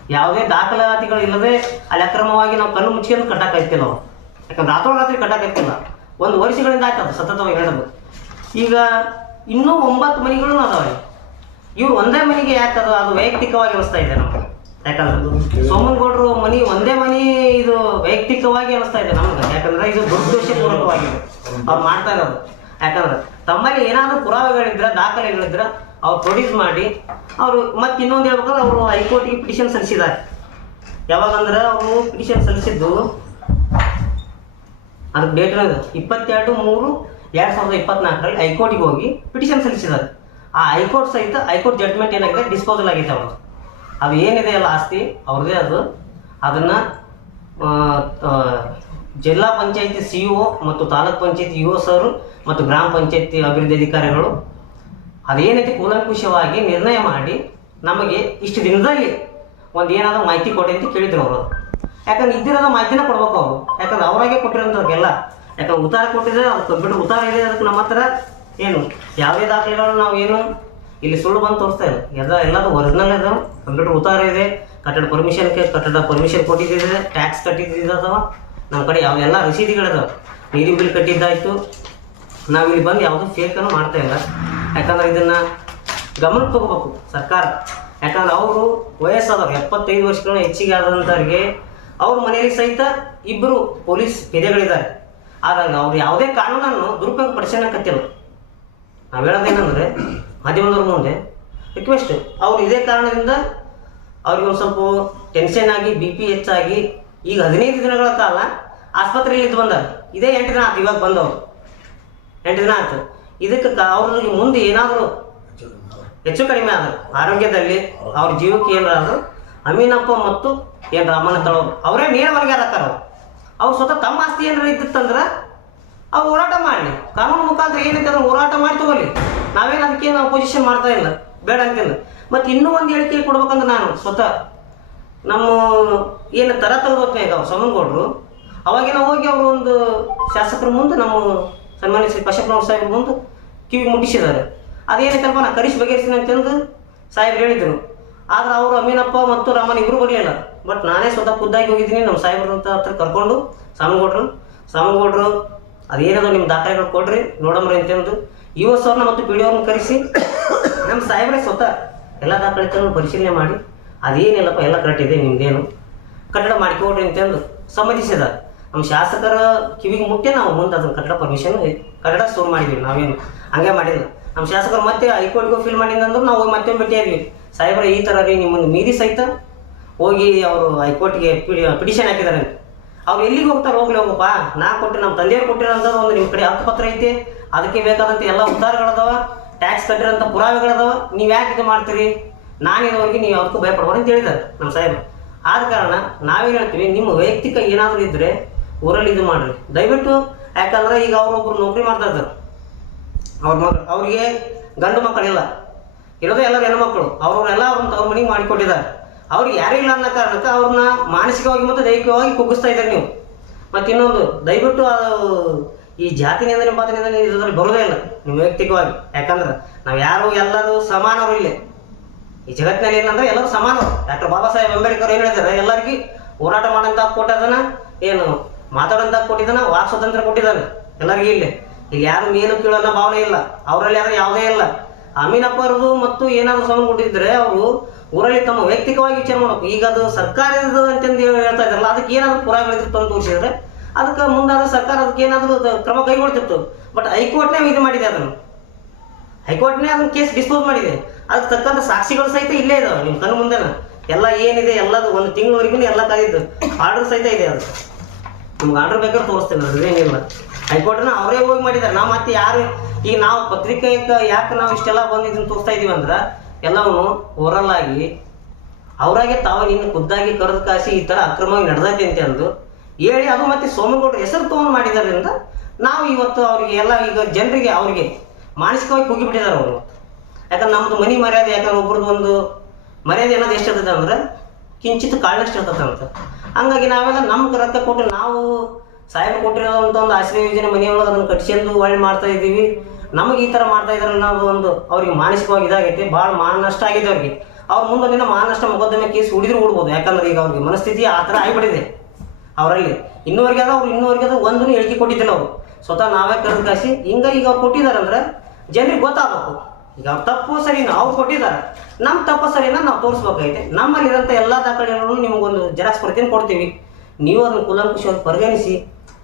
ಯಾವುದೇ ದಾಖಲಾತಿಗಳು ಇಲ್ಲದೆ ಅಲ್ಲಿ ಅಕ್ರಮವಾಗಿ ನಾವು ಕಣ್ಣು ಮುಚ್ಕೊಂಡು ಕಟ್ಟಕ್ಕಾಯ್ತಿಲ್ಲ ನಾವು ಯಾಕಂದ್ರೆ ರಾತ್ರೋರಾತ್ರಿ ಕಟ್ಟಕ್ಕಾಯ್ತಿಲ್ಲ ಒಂದು ವರ್ಷಗಳಿಂದ ಆಯ್ತದ ಸತತವಾಗಿ ಹೇಳೋದು ಈಗ ಇನ್ನೂ ಒಂಬತ್ತು ಮನೆಗಳು ಅದಾವೆ. ಇವ್ರು ಒಂದೇ ಮನೆಗೆ ಯಾಕದ ಅದು ಅದು ವೈಯಕ್ತಿಕವಾಗಿ ಅನಿಸ್ತಾ ಇದೆ ನಮ್ಗೆ? ಯಾಕಂದ್ರೆ ಸೋಮನಗೌಡರು ಮನಿ ಒಂದೇ ಮನಿ ಇದು ವೈಯಕ್ತಿಕವಾಗಿ ಅನಿಸ್ತಾ ಇದೆ ನಮ್ಗೆ. ಯಾಕಂದ್ರೆ ಇದು ದುರ್ದೋಷಪೂರ್ವಕವಾಗಿದೆ ಅವ್ರು ಮಾಡ್ತಾ ಇರೋದು. ಯಾಕಂದ್ರೆ ತಮ್ಮಲ್ಲಿ ಏನಾದರೂ ಪುರಾವೆಗಳಿದ್ರ, ದಾಖಲೆಗಳಿದ್ರ ಅವ್ರು ಪ್ರೊಡ್ಯೂಸ್ ಮಾಡಿ, ಅವರು ಮತ್ತೆ ಇನ್ನೊಂದು ಹೇಳ್ಬೇಕಂದ್ರೆ ಅವರು ಹೈಕೋರ್ಟಿಗೆ ಪಿಟಿಷನ್ ಸಲ್ಲಿಸಿದ್ದಾರೆ. ಯಾವಾಗಂದ್ರೆ ಅವರು ಪಿಟಿಷನ್ ಸಲ್ಲಿಸಿದ್ದು ಅದಕ್ಕೆ ಡೇಟ್ ಇಪ್ಪತ್ತೆರಡು ಮೂರು ಎರಡು ಸಾವಿರದ ಇಪ್ಪತ್ನಾಲ್ಕರಲ್ಲಿ ಹೈಕೋರ್ಟಿಗೆ ಹೋಗಿ ಪಿಟಿಷನ್ ಸಲ್ಲಿಸಿದ್ದಾರೆ. ಆ ಹೈಕೋರ್ಟ್ ಸಹಿತ ಹೈಕೋರ್ಟ್ ಜಡ್ಜ್ಮೆಂಟ್ ಏನಾಗಿದೆ? ಡಿಸ್ಪೋಸಲ್ ಆಗೈತೆ ಅವರು ಅದು ಏನಿದೆ ಅಲ್ಲ ಆಸ್ತಿ? ಅವ್ರದ್ದೇ ಅದು. ಅದನ್ನು ಜಿಲ್ಲಾ ಪಂಚಾಯತಿ ಸಿ ಮತ್ತು ತಾಲೂಕ್ ಪಂಚಾಯತಿ ಒ ಸರು ಮತ್ತು ಗ್ರಾಮ ಪಂಚಾಯತಿ ಅಭಿವೃದ್ಧಿ ಅಧಿಕಾರಿಗಳು ಅದೇನೈತಿ ಕೂಲಂಕುಷವಾಗಿ ನಿರ್ಣಯ ಮಾಡಿ ನಮಗೆ ಇಷ್ಟು ದಿನದಲ್ಲಿ ಒಂದು ಏನಾದರೂ ಮಾಹಿತಿ ಕೊಡಿ ಅಂತ ಕೇಳಿದ್ರು ಅವರು. ಯಾಕಂದ್ರೆ ಇದ್ದಿರೋದ ಮಾಹಿತಿನ ಕೊಡ್ಬೇಕು ಅವರು. ಯಾಕಂದ್ರೆ ಅವರಾಗೆ ಕೊಟ್ಟಿರೋಂಥವ್ರಿಗೆಲ್ಲ. ಯಾಕಂದ್ರೆ ಉತ್ತಾರ ಕೊಟ್ಟಿದ್ರೆ ಅದು ಕಂಪ್ಯೂಟರ್ ಉತ್ತಾರ ಇದೆ ಅದಕ್ಕೆ ನಮ್ಮ ಹತ್ರ ಏನು? ಯಾವುದೇ ದಾಖಲೆಗಳನ್ನು ನಾವು ಏನು ಇಲ್ಲಿ ಸುಳ್ಳು ಬಂದು ತೋರಿಸ್ತಾ ಇಲ್ಲ. ಎಲ್ಲ, ಎಲ್ಲದು ಒರಿಜಿನಲ್ ಇದೆ ಕಂಪ್ಯೂಟರ್ ಉತ್ತಾರ ಇದೆ. ಕಟ್ಟಡ ಪರ್ಮಿಷನ್ ಕಟ್ಟಡ ಪರ್ಮಿಷನ್ ಕೊಟ್ಟಿದ್ದಿದೆ. ಟ್ಯಾಕ್ಸ್ ಕಟ್ಟಿದ್ದಿದ್ದಾವ ನಮ್ಮ ಕಡೆ ಯಾವೆಲ್ಲ ರಸೀದಿಗಳಿದಾವೆ ನೀರಿನ ಬಿಲ್ ಕಟ್ಟಿದ್ದಾಯ್ತು. ನಾವು ಇಲ್ಲಿ ಬಂದು ಯಾವುದೂ ಫೇಕನ್ನು ಮಾಡ್ತಾ ಇಲ್ಲ. ಯಾಕಂದ್ರೆ ಇದನ್ನು ಗಮನಕ್ಕೆ ತಗೋಬೇಕು ಸರ್ಕಾರ. ಯಾಕಂದ್ರೆ ಅವರು ವಯಸ್ಸಾದವ್ರು, ಎಪ್ಪತ್ತೈದು ವರ್ಷಗಳ ಹೆಚ್ಚಿಗೆ ಆದಂಥವ್ರಿಗೆ ಅವ್ರ ಮನೆಯಲ್ಲಿ ಸಹಿತ ಇಬ್ಬರು ಪೊಲೀಸ್ ಪೇದೆಗಳಿದ್ದಾರೆ ಆದಾಗ ಅವ್ರು ಯಾವುದೇ ಕಾನೂನನ್ನು ದುರುಪಯೋಗ ಪಡಿಸೋಣಕತ್ತಿಲ್ಲ ನಾವು ಹೇಳೋದೇನೆಂದರೆ ಮಾಧ್ಯಮದವ್ರ ಮುಂದೆ ರಿಕ್ವೆಸ್ಟ್ ಅವ್ರು ಇದೇ ಕಾರಣದಿಂದ ಅವ್ರಿಗೆ ಒಂದು ಸ್ವಲ್ಪ ಟೆನ್ಷನ್ ಆಗಿ ಬಿ ಪಿ ಹೆಚ್ಚಾಗಿ ಈಗ ಹದಿನೈದು ದಿನಗಳ ಕಾಲ ಆಸ್ಪತ್ರೆಯಲ್ಲಿ ಇದ್ದು ಬಂದಾರೆ. ಇದೇ ಎಂಟು ದಿನ ಆಯ್ತು ಇವಾಗ ಬಂದವರು. ಎಂಟು ದಿನ ಆಯ್ತು. ಇದಕ್ಕೆ ಅವ್ರಿಗೆ ಮುಂದೆ ಏನಾದರೂ ಹೆಚ್ಚು ಕಡಿಮೆ ಆದರು. ಆರೋಗ್ಯದಲ್ಲಿ ಅವ್ರ ಜೀವಕ್ಕೆ ಏನಾದ್ರು ಅಮೀನಪ್ಪ ಮತ್ತು ಏನು ರಾಮನ ತಳೋರು ಅವರೇ ನೇರವಾಗಿ ಹಾಕಾರ ಅವ್ರು ಸ್ವತಃ ತಮ್ಮ ಆಸ್ತಿ ಏನಾರ ಇದ್ದಿತ್ತಂದ್ರೆ ಅವ್ರು ಹೋರಾಟ ಮಾಡಲಿ. ಕಾನೂನು ಮುಖಾಂತರ ಏನೈತೆ ಅದನ್ನು ಹೋರಾಟ ಮಾಡಿ ತಗೊಳ್ಳಿ. ನಾವೇನು ಅದಕ್ಕೇನು ಅಪೋಸಿಷನ್ ಮಾಡ್ತಾ ಇಲ್ಲ. ಬೇಡ ಅಂತಿಲ್ಲ. ಮತ್ತು ಇನ್ನೂ ಒಂದು ಹೇಳಿಕೆ ಕೊಡ್ಬೇಕಂದ್ರೆ ನಾನು ಸ್ವತಃ ನಮ್ಮ ಏನು ತರ ತಂದೋತ್ನಾಗ ಅವ್ರು ಸಮನ್ಗೌಡರು, ಅವಾಗಿನ ಹೋಗಿ ಅವರು ಒಂದು ಶಾಸಕರ ಮುಂದೆ ನಮ್ಮ ಸನ್ಮಾನ್ಯ ಶ್ರೀ ಕಶ್ಯಪ್ನವ್ರ ಸಾಹೇಬ್ ಬಂದು ಕಿವಿ ಮುಟ್ಟಿಸಿದ್ದಾರೆ. ಅದೇನೈತಪ್ಪ ನಾ ಕರಿಸಿ ಬಗೆಹರಿಸ್ತೀನಿ ಅಂತಂದು ಸಾಹೇಬ್ರು ಹೇಳಿದ್ರು. ಆದ್ರೆ ಅವರು ಅಮೀನಪ್ಪ ಮತ್ತು ರಾಮನ್ ಇಬ್ಬರು ಬರಲಿಲ್ಲ ಬಟ್ ನಾನೇ ಸ್ವತಃ ಖುದ್ದಾಗಿ ಹೋಗಿದ್ದೀನಿ. ನಮ್ಮ ಸಾಹೇಬ್ರಂತ ಹತ್ರ ಕರ್ಕೊಂಡು ಸಾಮನಗೌಡ್ರು. ಸಾಮನಗೌಡರು, ಅದೇನದು ನಿಮ್ಮ ದಾಖಲೆಗಳು ಕೊಡ್ರಿ, ನೋಡಮ್ರಿ ಅಂತಂದು ಯುವ ಸರ್ನ ಮತ್ತು ಪಿ ಡಿ ಕರೆಸಿ ನಮ್ಮ ಸಾಹೇಬ್ರೆ ಸ್ವತಃ ಎಲ್ಲ ದಾಖಲೆಗಳನ್ನು ಪರಿಶೀಲನೆ ಮಾಡಿ, ಅದೇನಿಲ್ಲಪ್ಪ, ಎಲ್ಲ ಕರೆಕ್ಟ್ ಇದೆ, ನಿಮ್ದೇನು? ಕಟ್ಟಡ ಮಾಡಿಕೊಡ್ರಿ ಅಂತಂದು ಸಮ್ಮತಿಸಿದ ನಮ್ಮ ಶಾಸಕರ ಕಿವಿಗೆ ಮುಟ್ಟೆ ನಾವು ಮುಂದೆ ಅದನ್ನು ಕಟ್ಟಡ ಪರ್ಮಿಷನ್ ಕಟ್ಟಡ ಸ್ಟೋರ್ ಮಾಡಿದ್ವಿ ನಾವೇನು, ಹಂಗೆ ಮಾಡಿಲ್ಲ. ನಮ್ಮ ಶಾಸಕರು ಮತ್ತೆ ಹೈಕೋರ್ಟ್ಗೆ ಫಿಲ್ ಮಾಡಿದಂದ್ರೆ ನಾವು ಹೋಗಿ ಮತ್ತೆ ಭೇಟಿ ಆದ್ವಿ. ಸಾಹೇಬ್ರ, ಈ ಥರ ರೀ ನಿಮ್ಮನ್ನು ಮೀರಿ ಸಹಿತ ಹೋಗಿ ಅವರು ಹೈಕೋರ್ಟ್ಗೆ ಪಿಟಿಷನ್ ಹಾಕಿದ್ದಾರೆ ಅವ್ರು ಎಲ್ಲಿಗೆ ಹೋಗ್ತಾರೆ ಹೋಗ್ಲಿ ಹೋಗಪ್ಪ. ನಾ ಕೊಟ್ಟು ನಮ್ಮ ತಂದೆಯವ್ರು ಕೊಟ್ಟಿರೋಂಥ ಒಂದು ನಿಮ್ಮ ಕಡೆ ಹಕ್ಕುಪತ್ರ ಐತಿ. ಅದಕ್ಕೆ ಬೇಕಾದಂಥ ಎಲ್ಲ ಉತ್ತಾರಗಳದಾವ ಟ್ಯಾಕ್ಸ್ ಕಟ್ಟಿರೋಂಥ ಪುರಾವೆಗಳದಾವ. ನೀವು ಯಾಕೆ ಇದು ಮಾಡ್ತೀರಿ? ನಾನಿರೋರಿಗೆ ನೀವು ಅದಕ್ಕೂ ಭಯಪಡ್ಬೋದು ಅಂತ ಹೇಳಿದ್ದಾರೆ ನಮ್ಮ ಸಾಹೇಬ್ರು. ಆದ ಕಾರಣ ನಾವೇನು ಹೇಳ್ತೀವಿ, ನಿಮ್ಮ ವೈಯಕ್ತಿಕ ಏನಾದರೂ ಇದ್ದರೆ ಊರಲ್ಲಿ ಇದು ಮಾಡ್ರಿ. ದಯವಿಟ್ಟು ಯಾಕಂದ್ರೆ ಈಗ ಅವ್ರೊಬ್ರು ನೌಕರಿ ಮಾಡ್ತಾ ಇದ್ದಾರೆ. ಅವ್ರ ಮಗ ಅವ್ರಿಗೆ ಗಂಡು ಮಕ್ಕಳಿಲ್ಲ ಇರೋದೇ ಎಲ್ಲರೂ ಹೆಣ್ಮಕ್ಳು ಅವ್ರವ್ರೆಲ್ಲ ಅವ್ರನ್ನ ಅವ್ರ ಮನೆಗೆ ಮಾಡಿಕೊಟ್ಟಿದ್ದಾರೆ. ಅವ್ರಿಗೆ ಯಾರೂ ಇಲ್ಲ ಅನ್ನೋ ಕಾರಣಕ್ಕೆ ಅವ್ರನ್ನ ಮಾನಸಿಕವಾಗಿ ಮತ್ತು ದೈಹಿಕವಾಗಿ ಕುಗ್ಗಿಸ್ತಾ ಇದ್ದಾರೆ ನೀವು. ಮತ್ತು ಇನ್ನೊಂದು, ದಯವಿಟ್ಟು ಈ ಜಾತಿ ನಿಂದನೆ ಪಾತಿ ನಿಂದನೆ ಇದ್ರಲ್ಲಿ ಬರೋದೇ ಇಲ್ಲ, ನಿಮ್ಮ ವೈಯಕ್ತಿಕವಾಗಿ. ಯಾಕಂದ್ರೆ ನಾವು ಯಾರು ಎಲ್ಲರೂ ಸಮಾನರು ಇಲ್ಲಿ. ಈ ಜಗತ್ತಿನಲ್ಲಿ ಏನಂದ್ರೆ ಎಲ್ಲರೂ ಸಮಾನರು. ಡಾಕ್ಟರ್ ಬಾಬಾ ಸಾಹೇಬ್ ಅಂಬೇಡ್ಕರ್ ಏನು ಹೇಳಿದಾರೆ ಎಲ್ಲರಿಗೂ ಹೋರಾಟ ಮಾಡಂತ ಕೋಟದನ ಏನು ಮಾತಾಡೋಂತ ಕೊಟ್ಟಿದ್ದಾನೆ, ವಾಕ್ ಸ್ವಾತಂತ್ರ್ಯ ಕೊಟ್ಟಿದ್ದಾನೆ. ಎಲ್ಲರಿಗೂ ಇಲ್ಲಿ. ಇಲ್ಲಿ ಯಾರು ಕೀಳು ಅನ್ನೋ ಭಾವನೆ ಇಲ್ಲ. ಅವರಲ್ಲಿ ಯಾರು ಯಾವುದೇ ಇಲ್ಲ. ಅಮೀನಪ್ಪರದು ಮತ್ತು ಏನಾದ್ರು ಸಮನ್ ಕೊಟ್ಟಿದ್ರೆ ಅವರು ಊರಲ್ಲಿ ತಮ್ಮ ವೈಯಕ್ತಿಕವಾಗಿ ವಿಚಾರ ಮಾಡಬೇಕು. ಈಗ ಅದು ಸರ್ಕಾರದ ಅಂತಂದು ಹೇಳ್ತಾ ಇದ್ರಲ್ಲ ಅದಕ್ಕೆ ಏನಾದ್ರು ಪುರಾವೆಗಳಿದ್ರು ತಂದು ತೋರಿಸಿದ್ರೆ, ಅದಕ್ಕೆ ಮುಂದಾದ ಸರ್ಕಾರ ಅದಕ್ಕೆ ಏನಾದರೂ ಕ್ರಮ ಕೈಗೊಳ್ತಿತ್ತು. ಬಟ್ ಹೈಕೋರ್ಟ್ನೇ ಇದು ಮಾಡಿದೆ ಅದನ್ನು. ಹೈಕೋರ್ಟ್ನೇ ಅದನ್ನ ಕೇಸ್ ಡಿಸ್ಪೋಸ್ ಮಾಡಿದೆ. ಅದಕ್ಕೆ ತಕ್ಕಂತ ಸಾಕ್ಷಿಗಳು ಸಹಿತ ಇಲ್ಲೇ ಇದಾವೆ, ನಿಮ್ಮ ಕಣ್ಣು ಮುಂದೆನ. ಎಲ್ಲ ಏನಿದೆ, ಎಲ್ಲದು ಒಂದು ತಿಂಗಳವರೆಗೂ ಎಲ್ಲ ಕಾದಿದ್ದು ಆರ್ಡರ್ ಸಹಿತ ಇದೆ ಅದು. ನಿಮ್ಗೆ ಆರ್ಡರ್ ಬೇಕಾದ್ರೆ ತೋರಿಸ್ತೇನೆ ಅದೇನಿಲ್ಲ ಹೈಕೋರ್ಟ್ನ ಅವರೇ ಹೋಗಿ ಮಾಡಿದ್ದಾರೆ ನಾವು ಮತ್ತೆ ಯಾರು, ಈಗ ನಾವು ಪತ್ರಿಕೆಗೆ ಯಾಕೆ ನಾವು ಇಷ್ಟೆಲ್ಲ ಬಂದಿದ್ದನ್ನು ತೋರಿಸ್ತಾ ಇದೀವಿ ಅಂದ್ರೆ ಎಲ್ಲವನ್ನು ಓರಲ್ ಆಗಿ ಅವರಾಗೆ ತಾವು ನಿನ್ನ ಖುದ್ದಾಗಿ ಕರೆದು ಕಾಸಿ ಈ ಥರ ಅಕ್ರಮವಾಗಿ ನಡೆದೈತೆ ಅಂತ ಅಂದು ಹೇಳಿ ಅದು ಮತ್ತೆ ಸೋಮಗೌಡರು ಹೆಸರು ತೊಗೊಂಡು ಮಾಡಿದರಿಂದ ನಾವು ಇವತ್ತು ಅವರಿಗೆ ಎಲ್ಲ ಈಗ ಜನರಿಗೆ ಅವ್ರಿಗೆ ಮಾನಸಿಕವಾಗಿ ಕುಗ್ಗಿಬಿಟ್ಟಿದ್ದಾರೆ ಅವರು. ಯಾಕಂದ್ರೆ ನಮ್ಮದು ಮನಿ ಮರ್ಯಾದೆ, ಯಾಕಂದ್ರೆ ಒಬ್ರದ್ದು ಒಂದು ಮರ್ಯಾದೆ ಅನ್ನೋದು ಎಷ್ಟು ಇರ್ತದೆ ಅಂದ್ರೆ, ಕಿಂಚಿತ್ ಇರ್ತದೆ ಅಂತ. ಹಂಗಾಗಿ ನಾವೆಲ್ಲ ನಮ್ಮ ರೊಕ್ಕ ಕೊಟ್ಟು ನಾವು ಸಾಹೇಬ್ ಕೊಟ್ಟಿರೋದಂತ ಒಂದು ಆಶ್ರಯ ಯೋಜನೆ ಮನೆಯೊಳಗೆ ಅದನ್ನು ಕಟ್ಸ್ಕೊಂಡು ಒಳ್ಳೆ ಮಾಡ್ತಾ ಇದ್ದೀವಿ. ನಮಗೆ ಈ ಥರ ಮಾಡ್ತಾ ಇದಾರೆ ನಾವು ಒಂದು ಅವ್ರಿಗೆ ಮಾನಸಿಕವಾಗಿ ಇದಾಗೈತೆ. ಭಾಳ ಮಾನ ನಷ್ಟ ಆಗಿದೆ ಅವ್ರಿಗೆ. ಅವ್ರ ಮುಂದಿನ ಮಾನ ನಷ್ಟ ಮೊಕದ್ದಮೆ ಕೇಸ್ ಹುಡಿದ್ರು ಹುಡ್ಬೋದು ಯಾಕಂದ್ರೆ ಈಗ ಅವ್ರಿಗೆ ಮನಸ್ಥಿತಿ ಆ ಥರ ಆಗಿಬಿಟ್ಟಿದೆ ಅವರಲ್ಲಿ. ಇನ್ನೂವರೆಗೆ ಅದ ಅವ್ರು ಇನ್ನೂವರೆಗೆ ಅದು ಒಂದೂ ಹೇಳಿಕೆ ಕೊಟ್ಟಿದ್ದಿಲ್ಲ ಅವರು. ಸ್ವತಃ ನಾವೇ ಕರೆದು ಕಾಸಿ ಹಿಂಗ ಈಗ ಅವ್ರು ಕೊಟ್ಟಿದಾರಂದ್ರೆ ಜನರಿಗೆ ಗೊತ್ತಾಗಬೇಕು. ತಪ್ಪು ಸರಿ ನಾವು ಕೊಟ್ಟಿದ್ದಾರೆ. ನಮ್ಮ ತಪ್ಪು ಸರಿನ ನಾವು ತೋರಿಸ್ಬೇಕಾಗೈತೆ ನಮ್ಮಲ್ಲಿರೋಂಥ ಎಲ್ಲ ದಾಖಲೆಗಳನ್ನು ನಿಮಗೊಂದು ಜೆರಾಕ್ಸ್ ಪ್ರತಿನ ಕೊಡ್ತೀವಿ. ನೀವು ಅದನ್ನು ಕುಲಂಕುಷವಾಗಿ ಪರಿಗಣಿಸಿ,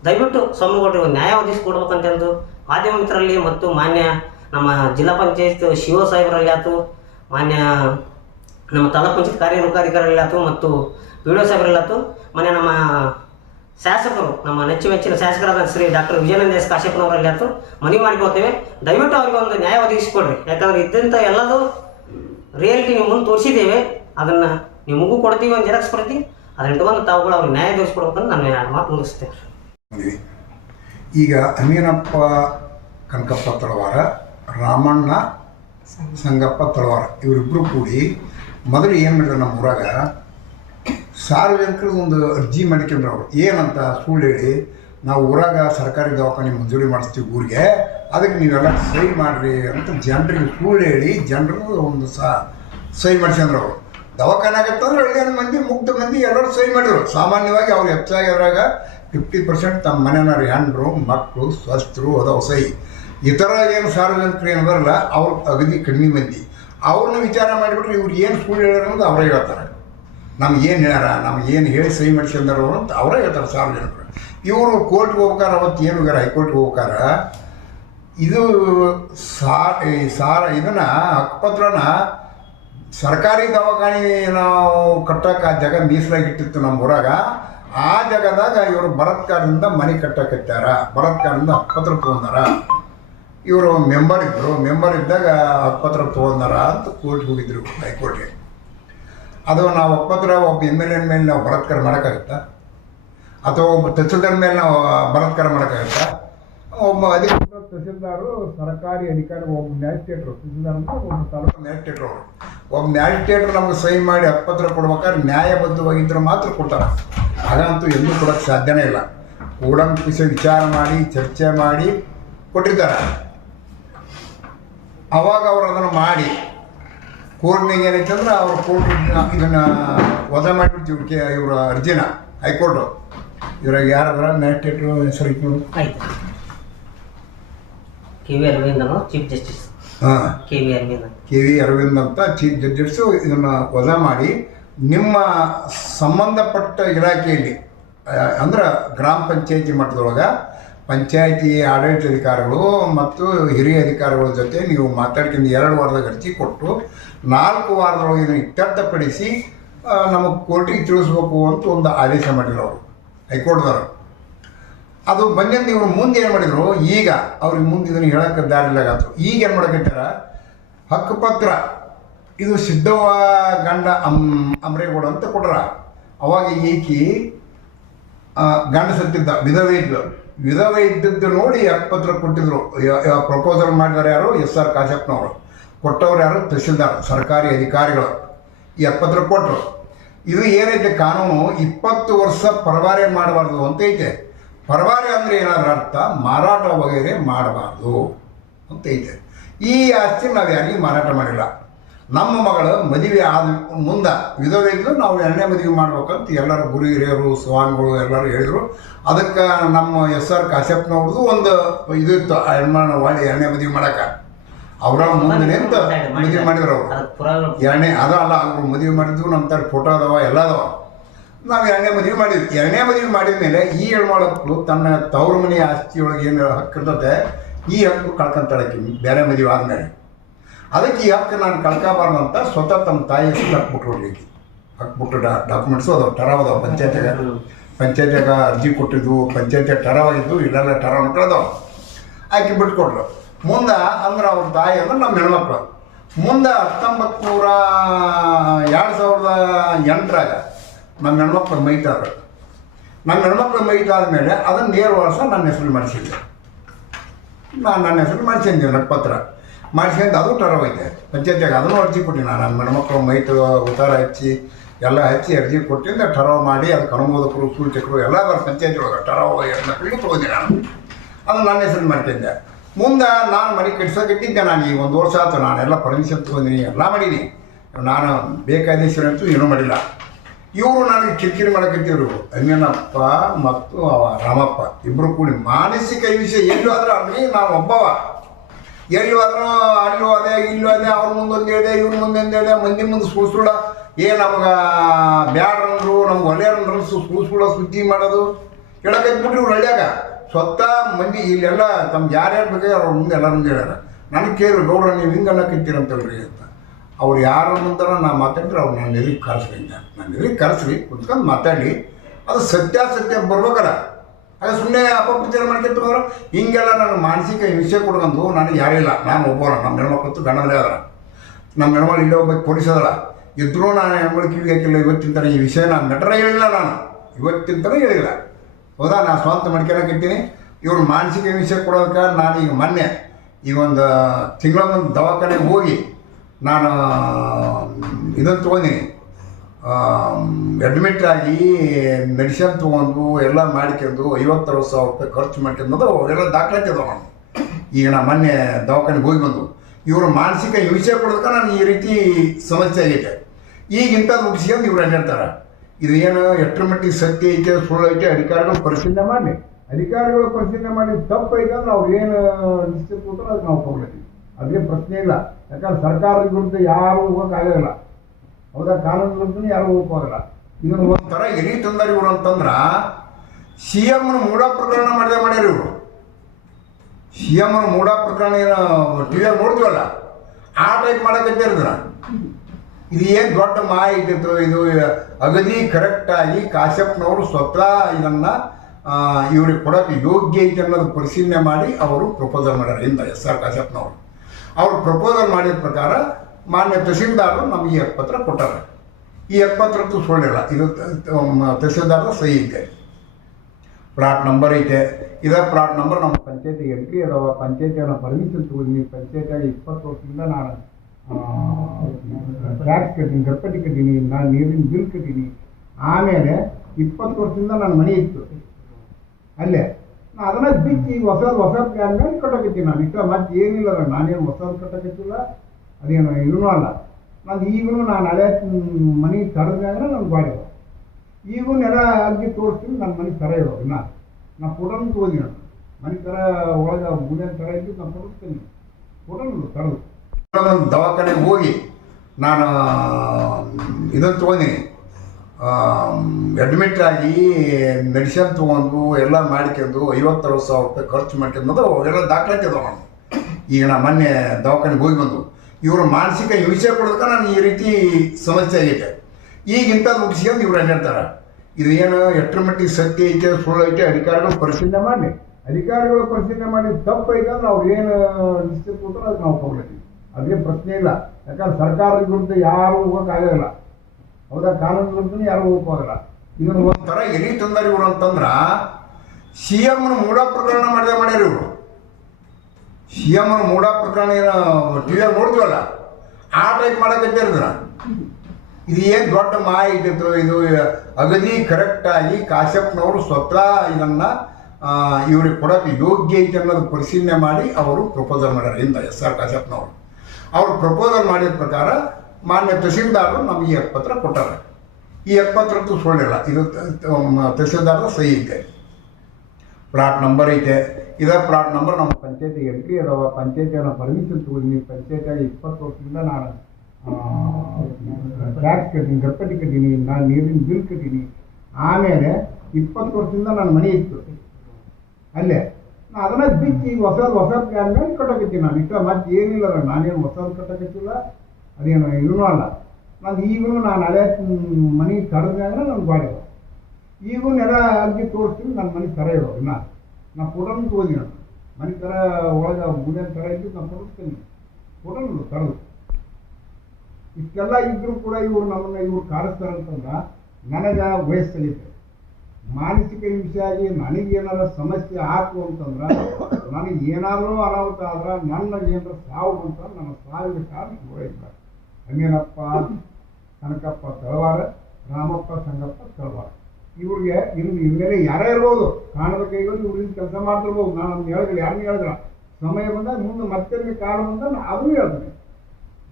ದಯವಿಟ್ಟು ಸ್ವಾಮಿಗೌಡರಿಗೆ ಒಂದು ನ್ಯಾಯ ಒದಗಿಸ್ಕೊಡ್ಬೇಕಂತಂದು ಮಾಧ್ಯಮ ಮಿತ್ರರಲ್ಲಿ ಮತ್ತು ಮಾನ್ಯ ನಮ್ಮ ಜಿಲ್ಲಾ ಪಂಚಾಯತ್ ಶಿವ ಸಾಹೇಬರಲ್ಲಿ ಆಯ್ತು, ಮಾನ್ಯ ನಮ್ಮ ತಾಲೂಕು ಪಂಚಾಯತ್ ಕಾರ್ಯನಿರ್ವಹಣಾಧಿಕಾರಿಗಳಲ್ಲಿ ಆಯ್ತು ಮತ್ತು ಡಿ ಸಾಹೇಬರಲ್ಲಿ ಆಯ್ತು. ಮಾನ್ಯ ನಮ್ಮ ಶಾಸಕರು ನಮ್ಮ ನೆಚ್ಚುಮೆಚ್ಚಿನ ಶಾಸಕರಾದ ಶ್ರೀ ಡಾಕ್ಟರ್ ವಿಜಯಾನಂದ ಎಸ್ ಕಾಶ್ಯಪ್ಪನವರಲ್ಲಿ ಆಯ್ತು ಮನವಿ ಮಾಡಿಕೊಳ್ತೇವೆ. ದಯವಿಟ್ಟು ಅವ್ರಿಗೆ ಒಂದು ನ್ಯಾಯ ಒದಗಿಸಿಕೊಡ್ರಿ. ಯಾಕಂದ್ರೆ ಇದ್ದಂಥ ಎಲ್ಲದೂ ರಿಯಾಲಿಟಿ ನೀವು ಮುಂದೆ ತೋರಿಸಿದ್ದೇವೆ. ಅದನ್ನು ನಿಮಗೂ ಕೊಡ್ತೀವಿ ಒಂದು ಜೆರಾಕ್ಸ್ ಪ್ರತಿ ಅದರಿಂದ ಇಟ್ಕೊಂಡು ತಾವುಗಳು ಅವ್ರಿಗೆ ನ್ಯಾಯ ಒದಗಿಸ್ಕೊಡ್ಬೇಕಂತ ನಾನು ಎರಡು ಮಾತು ಮುಗಿಸ್ತೇನೆ. ಈಗ ಅಮೀನಪ್ಪ ಕನಕಪ್ಪ ತಳವಾರ ರಾಮಣ್ಣ ಸಂಗಪ್ಪ. ತಳವಾರ ಇವರಿಬ್ಬರು ಕೂಡಿ ಮೊದಲು ಏನು ಮಾಡಿದ್ರು ನಮ್ಮ ಊರಾಗ? ಸಾರ್ವಜನಿಕರು ಒಂದು ಅರ್ಜಿ ಮಾಡಿಕೊಂಡ್ರು ಅವರು. ಏನಂತ ಸುಳ್ಳು ಹೇಳಿ, ನಾವು ಊರಾಗ ಸರ್ಕಾರಿ ದವಾಖಾನೆ ಮಂಜೂರಿ ಮಾಡಿಸ್ತೀವಿ ಊರಿಗೆ, ಅದಕ್ಕೆ ನೀವೆಲ್ಲ ಸಹಿ ಮಾಡಿರಿ ಅಂತ ಜನರಿಗೆ ಸುಳ್ಳು ಹೇಳಿ ಜನರು ಒಂದು ಸಹ ಸಹಿ ಮಾಡಿಸ್ಕೊಂಡ್ರು ಅವರು. ದವಾಖಾನೆ ಆಗತ್ತಂದ್ರೆ ಹಳ್ಳಿಯ ಮಂದಿ, ಮುಗ್ಧ ಮಂದಿ, ಎಲ್ಲರೂ ಸಹಿ ಮಾಡಿದ್ರು. ಸಾಮಾನ್ಯವಾಗಿ ಅವ್ರು ಹೆಚ್ಚಾಗಿ ಅವರಾಗ ಫಿಫ್ಟಿ ಪರ್ಸೆಂಟ್ ತಮ್ಮ ಮನೆಯವ್ರ ಹೆಣ್ಣರು ಮಕ್ಕಳು, ಸ್ವಸ್ಥರು ಅದಾವ ಸಹಿ. ಇತರ ಏನು ಸಾರ್ವಜನಿಕರು ಏನು ಬರಲ್ಲ, ಅವ್ರು ಅಗದಿ ಕಡಿಮೆ ಮಂದಿ. ಅವ್ರನ್ನ ವಿಚಾರ ಮಾಡಿಬಿಟ್ರೆ ಇವ್ರು ಏನು ಸುಳ್ಳು ಅನ್ನೋದು ಅವರೇ ಹೇಳ್ತಾರೆ. ನಮ್ಗೆ ಏನು ಹೇಳ್ಯಾರ? ನಮ್ಗೆ ಏನು ಹೇಳಿ ಸಹಿ ಮಾಡಿಸ್ಕೊಂಡಾರ ಅಂತ ಅವರೇ ಹೇಳ್ತಾರೆ ಸಾರ್ವಜನಿಕರು ಇವರು ಕೋರ್ಟ್ಗೆ ಹೋಗ್ಬೇಕಾರೆ ಅವತ್ತು ಏನು ಹೋಗ್ಯಾರ? ಹೈಕೋರ್ಟ್ಗೆ ಹೋಗ್ಬೇಕಾರೆ? ಇದು ಸಾ ಈ ಸಾರ ಇದನ್ನ ಹಕ್ಕುಪತ್ರನ ಸರ್ಕಾರಿ ದವಾಖಾನೆ ನಾವು ಕಟ್ಟಕ್ಕೆ ಆ ಜಾಗ ಮೀಸಲಾಗಿಟ್ಟಿತ್ತು ನಮ್ಮ ಊರಾಗ. ಆ ಜಾಗದಾಗ ಇವರು ಬರತ್ಕಾರದಿಂದ ಮನೆ ಕಟ್ಟಕತ್ತಾರ ಬರತ್ಕಾರದಿಂದ ಹಕ್ಕುಪತ್ರ ತೊಗೊಂಡಾರ. ಇವರು ಮೆಂಬರ್ ಇದ್ದರು ಮೆಂಬರ್ ಇದ್ದಾಗ ಹಕ್ಕುಪತ್ರ ತೊಗೊಂಡಾರ ಅಂತ ಕೋರ್ಟ್ಗೆ ಹೋಗಿದ್ರು ಹೈಕೋರ್ಟ್ಗೆ. ಅದು ನಾವು ಹಕ್ಕುಪತ್ರ ಒಬ್ಬ ಎಂ ಎಲ್ ಎನ್ ಮೇಲೆ ನಾವು ಬಲಾತ್ಕಾರ ಮಾಡೋಕ್ಕಾಗುತ್ತಾ? ಅಥವಾ ಒಬ್ಬ ತಹಸೀಲ್ದಾರ್ ಮೇಲೆ ನಾವು ಬಲಾತ್ಕಾರ ಮಾಡೋಕ್ಕಾಗುತ್ತಾ? ಒಬ್ಬ ಅಧಿಕೃತ ತಹಸೀಲ್ದಾರು ಸರ್ಕಾರಿ ಅಧಿಕಾರಿ, ಒಬ್ಬ ಮ್ಯಾಜಿಸ್ಟ್ರೇಟ್ರು, ತಹಸೀಲ್ದಾರ್ ಅಂದರೆ ಒಬ್ಬ ತಾಲೂಕು ಮ್ಯಾಜಿಸ್ಟ್ರೇಟ್ರು. ಅವರು ಒಬ್ಬ ಮ್ಯಾಜಿಸ್ಟ್ರೇಟ್ರು ನಮಗೆ ಸಹಿ ಮಾಡಿ ಅಪ್ಪತ್ರ ಕೊಡ್ಬೇಕಾದ್ರೆ ನ್ಯಾಯಬದ್ಧವಾಗಿದ್ದರೆ ಮಾತ್ರ ಕೊಡ್ತಾರೆ. ಹಾಗಂತೂ ಎಲ್ಲೂ ಕೊಡೋಕ್ಕೆ ಸಾಧ್ಯನೇ ಇಲ್ಲ. ಕೂಡಂಕುಷ ವಿಚಾರ ಮಾಡಿ, ಚರ್ಚೆ ಮಾಡಿ ಕೊಟ್ಟಿದ್ದಾರೆ ಅವಾಗ ಅವರು ಅದನ್ನು ಮಾಡಿ ಕೋರ್ಟ್ನಾಗ ಏನೈತೆ ಅಂದ್ರೆ ಅವ್ರು ಕೋರ್ಟ್ ಇದನ್ನು ವಜಾ ಮಾಡಿಬಿಡ್ತೀವಿ ಕೆ ಇವರ ಅರ್ಜಿನ ಹೈಕೋರ್ಟು. ಇವ್ರಾಗ ಯಾರದ್ರ ಮ್ಯಾಜಿಸ್ಟ್ರೇಟ್ರು ಹೆಸರು ನೋಡು. ಆಯ್ತು. ಕೆ ವಿ ಅರವಿಂದನು ಚೀಫ್ ಜಸ್ಟಿಸ್. ಹಾಂ. K V Aravinda K V Aravind ಅಂತ ಚೀಫ್ ಜಸ್ಟಿಸು ಇದನ್ನು ವಜಾ ಮಾಡಿ ನಿಮ್ಮ ಸಂಬಂಧಪಟ್ಟ ಇಲಾಖೆಯಲ್ಲಿ ಅಂದ್ರೆ ಗ್ರಾಮ ಪಂಚಾಯತಿ ಮಟ್ಟದೊಳಗೆ ಪಂಚಾಯತಿ ಆಡಳಿತಾಧಿಕಾರಿಗಳು ಮತ್ತು ಹಿರಿಯ ಅಧಿಕಾರಿಗಳ ಜೊತೆ ನೀವು ಮಾತಾಡ್ಕೊಂಡು ಎರಡು ವಾರದ ಅರ್ಜಿ ಕೊಟ್ಟು ನಾಲ್ಕು ವಾರದೊಳಗೆ ಇದನ್ನು ಇತ್ಯರ್ಥಪಡಿಸಿ ನಮಗೆ ಕೋರ್ಟಿಗೆ ತಿಳಿಸ್ಬೇಕು ಅಂತ ಒಂದು ಆದೇಶ ಮಾಡಿದ್ರು ಅವರು, ಹೈಕೋರ್ಟ್ದವರು. ಅದು ಬಂದಿದ್ದು ಇವರು ಮುಂದೆ ಏನು ಮಾಡಿದ್ರು? ಈಗ ಅವ್ರಿಗೆ ಮುಂದೆ ಇದನ್ನು ಹೇಳಕ್ಕೆ ದಾರಿಲಾಗತ್ತು ಈಗ ಏನು ಮಾಡಕತ್ತಾರ ಹಕ್ಕುಪತ್ರ ಇದು ಸಿದ್ಧವ ಗಂಡ ಅಮ್, ಅಮರೇಗೌಡ ಅಂತ ಕೊಟ್ರ. ಅವಾಗ ಈಕಿ ಗಂಡ ಸತ್ತಿದ್ದ, ವಿಧವೇ ಇದ್ಲು. ವಿಧವೆ ಇದ್ದದ್ದು ನೋಡಿ ಪತ್ರ ಕೊಟ್ಟಿದ್ರು. ಪ್ರಪೋಸಲ್ ಮಾಡಿದಾರೆ ಯಾರು? ಎಸ್ ಆರ್ ಕಾಶಪ್ಪನವರು ಕೊಟ್ಟವ್ರು ಯಾರು? ತಹಸೀಲ್ದಾರ್ ಸರ್ಕಾರಿ ಅಧಿಕಾರಿಗಳು. ಹಕ್ಕುಪತ್ರ ಕೊಟ್ಟರು ಇದು ಏನೈತೆ ಕಾನೂನು ಇಪ್ಪತ್ತು ವರ್ಷ ಪರವಾರೆ ಮಾಡಬಾರ್ದು ಅಂತ ಐತೆ. ಪರವಾರೆ ಅಂದರೆ ಏನಾದ್ರು ಅರ್ಥ? ಮಾರಾಟ ವಗೈರೆ ಮಾಡಬಾರ್ದು ಅಂತ ಐತೆ. ಈ ಆಸ್ತಿ ನಾವು ಯಾರಿಗೂ ಮಾರಾಟ ಮಾಡಿಲ್ಲ. ನಮ್ಮ ಮಗಳು ಮದುವೆ ಆದ ಮುಂದೆ ವಿಧವೆ ಇದ್ದು ನಾವು ಎರಡನೇ ಮದುವೆ ಮಾಡ್ಬೇಕಂತ ಎಲ್ಲರೂ ಗುರು ಹಿರಿಯರು ಸ್ವಾಮಿಗಳು ಎಲ್ಲರೂ ಹೇಳಿದರು. ಅದಕ್ಕೆ ನಮ್ಮ ಎಸ್ ಆರ್ ಕಾಶ್ಯಪ್ನವ್ರದ್ದು ಒಂದು ಇದು ಇತ್ತು ಆ ಹೆಣ್ಮಕ್ಳು ಒಳ್ಳೆ ಎರಡನೇ ಮದುವೆ ಮಾಡೋಕೆ ಅವರ ಮುಂದೆ ನಿಂತು ಮದುವೆ ಮಾಡಿದ್ರು ಅವರು. ಎರಡನೇ ಅದ ಅಲ್ಲ ಅವ್ರು ಮದುವೆ ಮಾಡಿದ್ರು ನಮ್ಮ ತರ ಫೋಟೋ ಅದಾವ ಎಲ್ಲ ಅದಾವ. ನಾವು ಎರಡನೇ ಮದುವೆ ಮಾಡಿದ್ವಿ. ಎರಡನೇ ಮದುವೆ ಮಾಡಿದ ಮೇಲೆ ಈ ಹೆಣ್ಮಕ್ಳು ತನ್ನ ತವ್ರ ಮನೆ ಆಸ್ತಿಯೊಳಗೆ ಏನು ಹಕ್ಕಿರ್ತದೆ ಈ ಹಕ್ಕು ಕಳ್ಕೊಂತಾಳೆ ಆಕಿ ಬೇರೆ ಮದುವೆ ಆದಮೇಲೆ. ಅದಕ್ಕೆ ಈ ಹಕ್ಕು ನಾನು ಕಳ್ಕೊಬಾರ್ದು ಅಂತ ಸ್ವತಃ ತಮ್ಮ ತಾಯಿ ಹೆಸರು ಹಾಕ್ಬಿಟ್ರು ಅವ್ರಿಗೆ ಹಾಕ್ಬಿಟ್ಟು ಡಾಕ್ಯುಮೆಂಟ್ಸು ಅದಾವ ಟರಾವ್ ಅದಾವೆ, ಪಂಚಾಯತ್ಯಾಗ. ಅರ್ಜಿ ಕೊಟ್ಟಿದ್ದು, ಪಂಚಾಯತ್ಯಾಗ ಟರಾವ್ ಆಗಿದ್ದು, ಇಲ್ಲೆಲ್ಲ ಟರಾವ್ ಮಕ್ಕಳದಾವ ಆಕಿ ಬಿಟ್ಕೊಟ್ರು ಮುಂದೆ ಅಂದ್ರೆ ಅವ್ರ ತಾಯಿ ಅಂದ್ರೆ ನಮ್ಮ ಹೆಣ್ಮಕ್ಳು. ಮುಂದೆ ಹತ್ತೊಂಬತ್ತು ನೂರ ಎರಡು ಸಾವಿರದ ಎಂಟರಾಗ ನಮ್ಮ ಹೆಣ್ಮಕ್ಳು ಮೈತಾದ್ರು. ನಮ್ಮ ಹೆಣ್ಮಕ್ಳು ಮೈತಾದ ಮೇಲೆ ಅದನ್ನು ನೇರ ವರ್ಷ ನನ್ನ ಹೆಸರು ಮಾಡಿಸಿದ್ದೆ ನಾನು ನನ್ನ ಹೆಸರು ಮಾಡಿಸಿದ್ದೆ ನಟ್ಪತ್ರ. ಮಾಡಿಸ್ಕೊಂಡು ಅದು ಟರ್ ಐತೆ. ಪಂಚಾಯತಿಯಾಗ ಅದನ್ನು ಅರ್ಜಿ ಕೊಟ್ಟಿನಿ ನಾನು. ನನ್ನ ಮಕ್ಕಳು ಮೈತ ಉತ್ತಾರ ಹಚ್ಚಿ, ಎಲ್ಲ ಹಚ್ಚಿ ಅರ್ಜಿ ಕೊಟ್ಟಿಂದ ಟರವ್ ಮಾಡಿ ಅನುಮೋದಕರು, ಸೂಚಕರು ಎಲ್ಲ ಬರ ಪಂಚಾಯತಿ ಒಳಗೆ ಟರವ್ ಹೆಣ್ಮಕ್ಳಿಗೆ ತೊಗೊಂಡೆ ನಾನು. ಅದು ನನ್ನ ಹೆಸರು ಮಾಡ್ತಿದ್ದೆ ಮುಂದೆ ನಾನು ಮನೆ ಕಟ್ಸೋಕಿಟ್ಟಿದ್ದೆ ನಾನು. ಈ ಒಂದು ವರ್ಷ ಆಯ್ತು ನಾನೆಲ್ಲ ಪರ್ಮಿಷನ್ ತೊಗೊಂಡಿನಿ, ಎಲ್ಲ ಮಾಡೀನಿ. ನಾನು ಬೇಕಾದೇಶ್ವರ ಅಂತೂ ಏನೂ ಮಾಡಿಲ್ಲ. ಇವರು ನನಗೆ ಕಿರಿಕಿರಿ ಮಾಡಕತ್ತಿದ್ರು. ಅಂಗನಪ್ಪ ಮತ್ತು ಅವ ರಾಮಪ್ಪ ಇಬ್ಬರು ಕೂಡಿ ಮಾನಸಿಕ ವಿಷಯ ಎಲ್ಲೂ ಆದ್ರೆ ಅಲ್ಲಿ ನಾನು ಒಬ್ಬವ. ಎಲ್ಲಿ ಹೋದ್ರೂ ಅಲ್ಲಿ ಹೋದೆ, ಇಲ್ಲಿ ಹೋದೆ, ಅವ್ರ ಮುಂದೊಂದು ಹೇಳಿದೆ, ಇವ್ರ ಮುಂದೆ ಹೇಳಿದೆ, ಮಂದಿ ಮುಂದೆ ಸುಳ್ಳ ಏ, ನಮ್ಗೆ ಬ್ಯಾಡ್ರಂದ್ರು ನಮ್ಗೆ ಒಳ್ಳೆಯವ್ರಂದ್ರು ಸುಳ್ಳು ಸುಳ್ಳ ಸುದ್ದಿ ಮಾಡೋದು. ಬಿಡ್ರಿ ಇವ್ರು ಹಳ್ಳಿಯಾಗ. ಸ್ವತಃ ಮಂದಿ ಇಲ್ಲೆಲ್ಲ ತಮ್ಗೆ ಯಾರ್ಯಾರು ಬೇಕಾಗಿ ಅವ್ರ ಮುಂದೆ ಎಲ್ಲರ ಮುಂದೆ ಹೇಳ್ಯಾರ. ನನಗೆ ಕೇಳಿ ಗೌಡ್ರ ನೀವು ಹಿಂಗೆ ಅನ್ನಕತ್ತೀರಂತಲ್ರಿ ಅಂತ ಅವ್ರು ಯಾರ ಮುಂದಾರ ನಾ ಮಾತಾಡಿದ್ರೆ ಅವ್ರು ನನ್ನ ಎದುರಿಗೆ ಕರೆಸ್ರಿ ಅಂತ. ನನ್ನ ಎದುರಿಗೆ ಕರೆಸ್ರಿ, ಕುತ್ಕೊಂಡು ಮಾತಾಡಿ ಅದು ಸತ್ಯಾಸತ್ಯ ಬರ್ಬೇಕಲ್ಲ. ಅದು ಸುಮ್ಮನೆ ಅಪಪ್ರಚಾರ ಮಾಡ್ಕೊಂತವ್ರು ಹಿಂಗೆಲ್ಲ ನನ್ನ ಮಾನಸಿಕ ಹಿಂಸೆ ಕೊಡ್ಕೊಂಡು ನನಗೆ ಇಲ್ಲ. ನಾನು ಒಬ್ಬರ ನಮ್ಮ ಹೆಣ್ಮಕ್ಳು ಗಂಡನೇ ಅದಾರ. ನಮ್ಮ ಹೆಣ್ಮಕ್ಳು ಇಲ್ಲೇ ಒಬ್ಬ ಪೊಲೀಸ್ ಅದಲ್ಲ ಇದ್ರೂ ನಾನು ಹೆಣ್ಮಕ್ಳು ಕಿವಿಗೆ ಹಾಕಿಲ್ಲ ಇವತ್ತಿನ ಥರ ಈ ವಿಷಯ ನಾನು ನಟರ ಹೇಳಿಲ್ಲ ನಾನು. ಇವತ್ತಿನ ಥರ ಹೇಳಿಲ್ಲ. ಹೌದಾ? ನಾನು ಸ್ವಂತ ಮಾಡ್ಕೊಳಕತ್ತೀನಿ ಇವ್ರು ಮಾನಸಿಕ ಹಿಂಸೆ ಕೊಡೋದಕ್ಕೆ ನಾನು ಈಗ ಮೊನ್ನೆ ಈ ಒಂದು ಮುಂದೆ ದವಾಖಾನೆಗೆ ಹೋಗಿ ನಾನು ಇದನ್ನು ತೊಗೊಂಡಿನಿ. ಅಡ್ಮಿಟ್ ಆಗಿ ಮೆಡಿಸಿನ್ ತೊಗೊಂಡು ಎಲ್ಲ ಮಾಡ್ಕೊಂಡು ಐವತ್ತರವತ್ತು ಸಾವಿರ ರೂಪಾಯಿ ಖರ್ಚು ಮಾಡ್ಕೊಂಡು ಅವರೆಲ್ಲ ದಾಖಲಾತಿ ಅದಾವ ನಾನು ಈಗ ನಾ ಮೊನ್ನೆ ದವಾಖಾನೆಗೆ ಹೋಗಿ ಬಂದು, ಇವರು ಮಾನಸಿಕ ಹಿಂಸೆ ಕೊಡೋದಕ್ಕೆ ನಾನು ಈ ರೀತಿ ಸಮಸ್ಯೆ ಆಗೈತೆ. ಈಗ ಇಂಥದ್ದು ಮುಗಿಸ್ಕೊಂಡು ಇವ್ರು ಹೇಳ್ತಾರೆ ಇದು ಏನು ಎಷ್ಟರ ಮಟ್ಟಿಗೆ ಸತ್ಯ ಐತೆ, ಸುಳ್ಳು ಐತೆ, ಅಧಿಕಾರಿಗಳು ಪರಿಶೀಲನೆ ಮಾಡಿ ಅಧಿಕಾರಿಗಳು ಪರಿಶೀಲನೆ ಮಾಡಿ ತಪ್ಪು ಐತೆ ಅಂದ್ರೆ ಅವ್ರು ಏನು ನಿಶ್ಚಿತ ಕೊಟ್ಟರು ಅದಕ್ಕೆ ನಾವು ತೊಗೊಳ್ತೀವಿ ಅದೇ ಪ್ರಶ್ನೆ ಇಲ್ಲ. ಯಾಕಂದ್ರೆ ಸರ್ಕಾರದ ವಿರುದ್ಧ ಯಾರು ಹೋಗೋಕ್ಕಾಗಲ್ಲ. ಹೌದಾ? ಕಾನೂನು ಯಾರು ಹೋಗೋಲ್ಲ ಇದನ್ನ ಒಂಥರ ಎಲ್ಲಿ ತಂದಾರ ಇವರು ಅಂತಂದ್ರ ಸಿ ಎಮ್ನ ಮೂಡ ಪ್ರಕರಣ ಮಾಡಿದೆ ಮಾಡ್ಯಾರ ಇವರು. ಸಿ ಎಮ್ನ ಮೂಡ ಪ್ರಕರಣ ಏನು ಟಿ ವಿಯಲ್ಲಿ ನೋಡ್ತೀವಲ್ಲ? ಆ ಟೈಪ್ ಮಾಡಕತ್ತಿರ್ದ್ರ ಇದು ಏನು ದೊಡ್ಡ ಮಾಹಿತಿ ಇದು ಅಗದಿ ಕರೆಕ್ಟಾಗಿ ಕಾಶ್ಯಪ್ನವರು ಸ್ವತಃ ಇದನ್ನು ಇವ್ರಿಗೆ ಕೊಡೋಕ್ಕೆ ಯೋಗ್ಯ ಐತೆ ಅನ್ನೋದು ಪರಿಶೀಲನೆ ಮಾಡಿ ಅವರು ಪ್ರಪೋಸಲ್ ಮಾಡ್ಯಾರ ಹಿಂದೆ ಎಸ್ ಆರ್ ಕಾಶ್ಯಪ್ನವರು. ಅವರು ಪ್ರಪೋಸಲ್ ಮಾಡಿದ ಪ್ರಕಾರ ಮಾನ್ಯ ತಹಸೀಲ್ದಾರರು ನಮಗೆ ಈ ಹಕ್ಕುಪತ್ರ ಕೊಟ್ಟಾರೆ. ಈ ಹಕ್ಕುಪತ್ರಕ್ಕೂ ಸುಳ್ಳಿಲ್ಲ. ಇದು ತಹಸೀಲ್ದಾರರ ಸಹಿ ಇದೆ ಪ್ಲಾಟ್ ನಂಬರ್ ಐತೆ. ಇದೇ ಪ್ಲಾಟ್ ನಂಬರ್ ನಮ್ಮ ಪಂಚಾಯತಿ ಎಂಟ್ರಿ ಅದಾವ. ಪಂಚಾಯತಿಯನ್ನು ಪರ್ಮಿಷನ್ ತಗೊಂಡಿನಿ ಪಂಚಾಯತಿಯಾಗಿ ಇಪ್ಪತ್ತು ವರ್ಷದಿಂದ ನಾನು ಟ್ಯಾಕ್ಸ್ ಕಟ್ಟೀನಿ ಗರ್ಪಟ್ಟಿ ಕಟ್ಟೀನಿ ನಾನು ನೀರಿನ ಬಿಲ್ ಕಟ್ಟೀನಿ ಆಮೇಲೆ ಇಪ್ಪತ್ತು ವರ್ಷದಿಂದ ನನ್ನ ಮನೆ ಇತ್ತು. ಅಲ್ಲೇ. ನಾನು ಅದನ್ನ ಬಿಚ್ಚಿ ಹೊಸದು ಹೊಸ ಪ್ಲ್ಯಾನ್ ಮೇಲೆ ಕಟ್ಟಕತ್ತೀನಿ ನಾನು. ಇಷ್ಟ ಮತ್ತೆ ಏನಿಲ್ಲ. ನಾನೇನು ಹೊಸದು ಕಟ್ಟಕತ್ತಿಲ್ಲ. ಅದೇನು ಇದೂ ಅಲ್ಲ. ನಾನು ಈಗಲೂ ನಾನು ಹಳೆ ಮನೆ ತರದ್ಮ್ಯಾಗ ನನ್ನ ಬಾಡಿ. ಈಗೂ ನೆಲ ಅಗ್ಗಿ ತೋರಿಸ್ತೀನಿ, ನನ್ನ ಮನೆ ತರ ಇರೋದು, ಇನ್ನ. ನಾ ಫೋಟೋನು ತೋದಿನ ಮನೆ ಥರ ಒಳಗೆ ಮೂಲೆ ಥರ ಇದ್ದು ನಾನು ತೋರಿಸ್ತೀನಿ ಫೋಟೋನು ನನ್ನ ದವಾಖಾನೆಗೆ ಹೋಗಿ ನಾನು, ಇದನ್ನು ತೊಗೊಂಡಿನಿ. ಅಡ್ಮಿಟ್ ಆಗಿ ಮೆಡಿಸಿನ್ ತೊಗೊಂಡು ಎಲ್ಲ ಮಾಡ್ಕೊಂಡು ಐವತ್ತರವತ್ತು ಸಾವಿರ ರೂಪಾಯಿ ಖರ್ಚು ಮಾಡ್ಕೊಂಡು ಎಲ್ಲ ದಾಖಲಾತಿ ಅದಾವ ನಾನು. ಈಗ ನಾನು ಮೊನ್ನೆ ದವಾಖಾನೆಗೆ ಹೋಗಿ ಬಂದು. ಇವರು ಮಾನಸಿಕ ಯೋಚನೆ ಕೊಡೋದಕ್ಕೆ ನಾನು ಈ ರೀತಿ ಸಮಸ್ಯೆ ಆಗೈತೆ. ಈಗ ಇಂಥದ್ದು ಮುಗಿಸ್ಕೊಂಡು ಇವ್ರು ಹೇಳ್ತಾರೆ? ಇದು ಏನು ಎಷ್ಟರ ಮಟ್ಟಿಗೆ ಸತ್ಯ ಐತೆ, ಸುಳ್ಳು ಐತೆ, ಅಧಿಕಾರಿಗಳು ಪರಿಶೀಲನೆ ಮಾಡಿ ಅಧಿಕಾರಿಗಳು ಪರಿಶೀಲನೆ ಮಾಡಿ ತಪ್ಪು ಐತೆ ಅಂದ್ರೆ ಅವ್ರು ಏನು ನಿಶ್ಚಿತ ಕೊಟ್ಟರೆ ಅದಕ್ಕೆ ನಾವು ತಗೊಳ್ತೀವಿ. ಅದೇ ಪ್ರಶ್ನೆ ಇಲ್ಲ. ಯಾಕಂದ್ರೆ ಸರ್ಕಾರದ ವಿರುದ್ಧ ಯಾರು ಹೋಗೋಕ್ಕಾಗಲ್ಲ ಹೌದಾ? ಕಾನೂನು ವಿರುದ್ಧ ಯಾರು ಹೋಗೋಕ್ಕಾಗಲ್ಲ ಇದನ್ನು ಒಂಥರ ಎಲ್ಲಿ ತಂದಾರೆ ಇವರು ಅಂತಂದ್ರೆ, ಸಿ ಎಮ್ನ ಮೂಡ ಪ್ರಕರಣ ಮಾಡಿದೆ ಮಾಡ್ಯಾರ ಇವರು. ಸಿ ಎಂ ಮೂಡ ಪ್ರಕರಣ ಏನು, ಟಿ ವಿಯಲ್ಲಿ ನೋಡ್ತೀವಲ್ಲ ಆ ಟೈಪ್ ಮಾಡಕತ್ತಿರ್ದ್ರ ಇದು ಏನು ದೊಡ್ಡ ಮಾಹಿತಿ ಇತ್ತು ಇದು ಅಗದಿ ಕರೆಕ್ಟಾಗಿ ಕಾಶ್ಯಪ್ನವರು ಸ್ವತಃ ಇದನ್ನು ಇವ್ರಿಗೆ ಕೊಡೋಕ್ಕೆ ಯೋಗ್ಯ ಐತೆ ಅನ್ನೋದು ಪರಿಶೀಲನೆ ಮಾಡಿ ಅವರು ಪ್ರಪೋಸಲ್ ಮಾಡ್ಯಾರ ಇಂದ ಎಸ್ ಆರ್ ಕಾಶ್ಯಪ್ನವರು. ಅವರು ಪ್ರಪೋಸಲ್ ಮಾಡಿದ ಪ್ರಕಾರ ಮಾನ್ಯ ತಹಸೀಲ್ದಾರರು ನಮಗೆ ಈ ಪತ್ರ ಕೊಟ್ಟಾರೆ. ಈ ಪತ್ರಕ್ಕೂ ಸುಳ್ಳಿಲ್ಲ ಇದು ತ- ತ- ಮ- ತಹಸೀಲ್ದಾರದ ಸಹಿ ಐತೆ. ಪ್ಲಾಟ್ ನಂಬರ್ ಐತೆ. ಇದೇ ಪ್ಲಾಟ್ ನಂಬರ್ ನಮ್ಮ ಪಂಚಾಯತಿ ಎಂಟ್ರಿ ಅದಾವ. ಪಂಚಾಯತಿಯನ್ನು ಪರ್ಮಿಷನ್ ತಗೊಂಡು ಪಂಚಾಯತಿಯಾಗಿ ಇಪ್ಪತ್ತು ವರ್ಷದಿಂದ ನಾನು ಟ್ಯಾಕ್ಸ್ ಕಟ್ಟೀನಿ ಗಣಪತಿ ಕಟ್ಟೀನಿ ನಾನು ನೀರಿನ ಬಿಲ್ ಕಟ್ಟೀನಿ ಆಮೇಲೆ ಇಪ್ಪತ್ತು ವರ್ಷದಿಂದ ನನ್ನ ಮನೆ ಇತ್ತು. ಅಲ್ಲೇ. ನಾ ಅದನ್ನ ಬಿಚ್ಚಿ ಹೊಸದು ಹೊಸ ಪ್ಲಾನ್ ಮೇಲೆ ಕಟ್ಟಕತ್ತೀನಿ ನಾನು. ಇಷ್ಟ ಮತ್ತೆ ಏನಿಲ್ಲ. ನಾನೇನು ಹೊಸದು ಕಟ್ಟಕತ್ತಿಲ್ಲ. ಅದೇನು ಇದೂ ಅಲ್ಲ. ನಾನು ಈಗಲೂ ನಾನು ಹಳೆ ಮನೆ ತರದ್ಮ್ಯಾಗ ನನ್ನ ಬಾಡಿಗೆ. ಈಗೂ ನೆಲ ಅಗ್ಗಿ ತೋರಿಸ್ತೀನಿ ನನ್ನ ಮನೆ ಥರ ಇರೋ ನಾನು ನಾ ಫೋಟೋನು ತೋದಿನ ನಾನು ಮನೆ ಥರ ಒಳಗೆ ಮುಂದೆ ತರ ಇದ್ದು ನಾನು ತೋರಿಸ್ತೀನಿ ಫೋಟೋನು ತರದು. ಇಷ್ಟೆಲ್ಲ ಇದ್ರೂ ಕೂಡ ಇವ್ರು ನಮ್ಮನ್ನ ಇವ್ರು ಕಾಡಿಸ್ತಾರಂತಂದ್ರ ನನಗೆ ವಯಸ್ಸಲ್ಲಿದೆ ಮಾನಸಿಕ ಆಗಿ ನನಗೇನಾರ ಸಮಸ್ಯೆ ಆಯ್ತು ಅಂತಂದ್ರೆ ನನಗೆ ಏನಾದರೂ ಅನಾಹುತ ಆದ್ರೆ ನನ್ನ ಏನಾರ ಸಾವು ಅಂತ ನನ್ನ ಸಾವಿನ ಕಾರಣ ಇಲ್ಲ ಹಂಗೇನಪ್ಪ, ಕನಕಪ್ಪ ತಳವಾರ, ರಾಮಪ್ಪ, ಸಂಗಪ್ಪ ತಳವಾರ. ಇವ್ರಿಗೆ ಇನ್ನು ಇನ್ಮೇಲೆ ಯಾರೇ ಇರ್ಬೋದು. ಕಾಣದ ಕೈಗಳು ಇವ್ರಿಂದ ಕೆಲಸ ಮಾಡ್ತಿರ್ಬೋದು. ನಾನು ಅದನ್ನು ಹೇಳಿದ್ರೆ ಯಾರನ್ನ ಹೇಳಿದ್ರ ಸಮಯ ಬಂದಾಗ ಮುಂದೆ ಮತ್ತೆ ಕಾರಣ ಬಂದ ನಾನು ಅದನ್ನು ಹೇಳ್ತೀನಿ.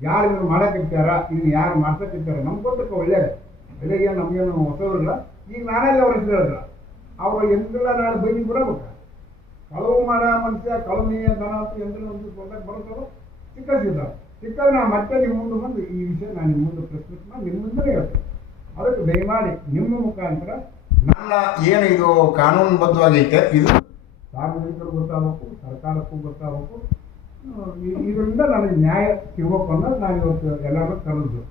ಯಾರು ಇವ್ರು ಮಾಡೋಕ್ಕಿರ್ತಾರ ಇನ್ನು ಯಾರು ಮಾಡ್ಸಕ್ಕಿರ್ತಾರ ನಮ್ಗೆ ಗೊತ್ತಕ್ಕೆ ಒಳ್ಳೆ ಬೆಳಗ್ಗೆ ನಮಗೇನು ಹೊಸವ್ರಲ್ಲ ಈಗ ನಾನೇ ಅವ್ರ ಹೆಸರು ಹೇಳಿದ್ರ ಅವ್ರ ಎಂದಿಲ್ಲ ನಾಳೆ ಬೈದಿ ಬಿಡಬೇಕ ಕಳವು ಮಾಡೋ ಮನುಷ್ಯ ಕಳವಿ ದನ ಅಂತ ಎಂದೆಲ್ಲ ಒಂದು ಬಂದಾಗ ಬರುತ್ತಲ್ಲ ಸಿಕ್ಕಿದ್ದಾರೆ ಸಿಕ್ಕಾಗ ನಾನು ಮತ್ತೆ ನಿಮ್ಮ ಮುಂದೆ ಬಂದು ಈ ವಿಷಯ ನಾನು ನಿಮ್ಮ ಮುಂದೆ ಪ್ರಶ್ನೆ ಮಾಡಿ ನಿಮ್ಮ ಮುಂದೆ ಹೇಳ್ತೇನೆ. ಅದಕ್ಕೆ ದಯಮಾಡಿ ನಿಮ್ಮ ಮುಖಾಂತರ ನನ್ನ ಏನು ಇದು ಕಾನೂನುಬದ್ಧವಾಗೈತೆ? ಇದು ಸಾರ್ವಜನಿಕರು ಗೊತ್ತಾಗಬೇಕು, ಸರ್ಕಾರಕ್ಕೂ ಗೊತ್ತಾಗಬೇಕು. ಇದರಿಂದ ನನಗೆ ನ್ಯಾಯ ಸಿಗಬೇಕು ಅನ್ನೋದು ನಾನು ಇವತ್ತು ಎಲ್ಲರೂ ಕರೆದು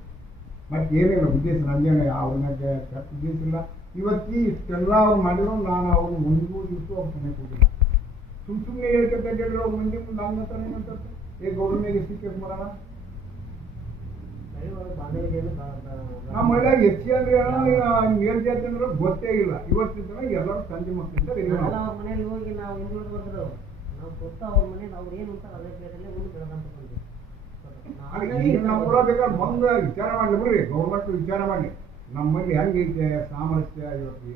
ಮತ್ತೆ ಏನೇನು ಉದ್ದೇಶ ನಂದೇನು ಅವ್ರನ್ನ ಕೆಟ್ಟ ಉದ್ದೇಶ ಇಲ್ಲ. ಇವತ್ತಿ ಇಷ್ಟೆಲ್ಲ ಅವ್ರು ಮಾಡಿರೋ ನಾನು ಅವ್ರು ಮುಂದಿಗೂ ದಿವಸ ಅವ್ರು ಕೊಟ್ಟಿಲ್ಲ ಸುಮ್ ಸುಮ್ಮನೆ ಹೇಳ್ಕೊತ ಹೇಳಿದ್ರೆ ಅವ್ರು ಮಂದಿ ಮುಂದೆ ನನ್ನ ಹತ್ರ ಏನಂತ ಏ ಗೌರ್ಮೆಂಟ್ ಮೇಲೆ ಎಷ್ಟು ಕೇಸ್ ಮಾಡೋಣ. ನಮ್ಮ ಮನೆಯಾಗ ಹೆಚ್ಚಿ ಅಂದ್ರೆ ಮೇಲ್ಜಾತಿ ಅಂದ್ರೆ ಗೊತ್ತೇ ಇಲ್ಲ. ಇವತ್ತಿನ ಎಲ್ಲರೂ ತಂದೆ ಮಕ್ಕಳಿಂದ ಅವ್ರ ಮನೇಲಿ ಹೋಗಿ ನಾವು ಹಿಂದುಳಿದು ಬಂದಿರೋ? ನಾವು ಅವ್ರ ಮನೇಲಿ ಅವ್ರು ಏನು ಅಂತ ಅದೇ ಪ್ಲೇಟಲ್ಲೇ ಮುಂದೆ ಬೆಳೆದಂತ ಬಂದ್ವಿ. ಈಗ ನಮ್ಮ ಊರಾಗ ಬೇಕಾದ್ರೆ ಬಂದು ವಿಚಾರ ಮಾಡಲಿ ಬಿಡ್ರಿ. ಗೌರ್ಮೆಂಟ್ ವಿಚಾರ ಮಾಡಲಿ. ನಮ್ಮಲ್ಲಿ ಹೆಂಗೈತೆ ಸಾಮರಸ್ಯ ಇವತ್ತು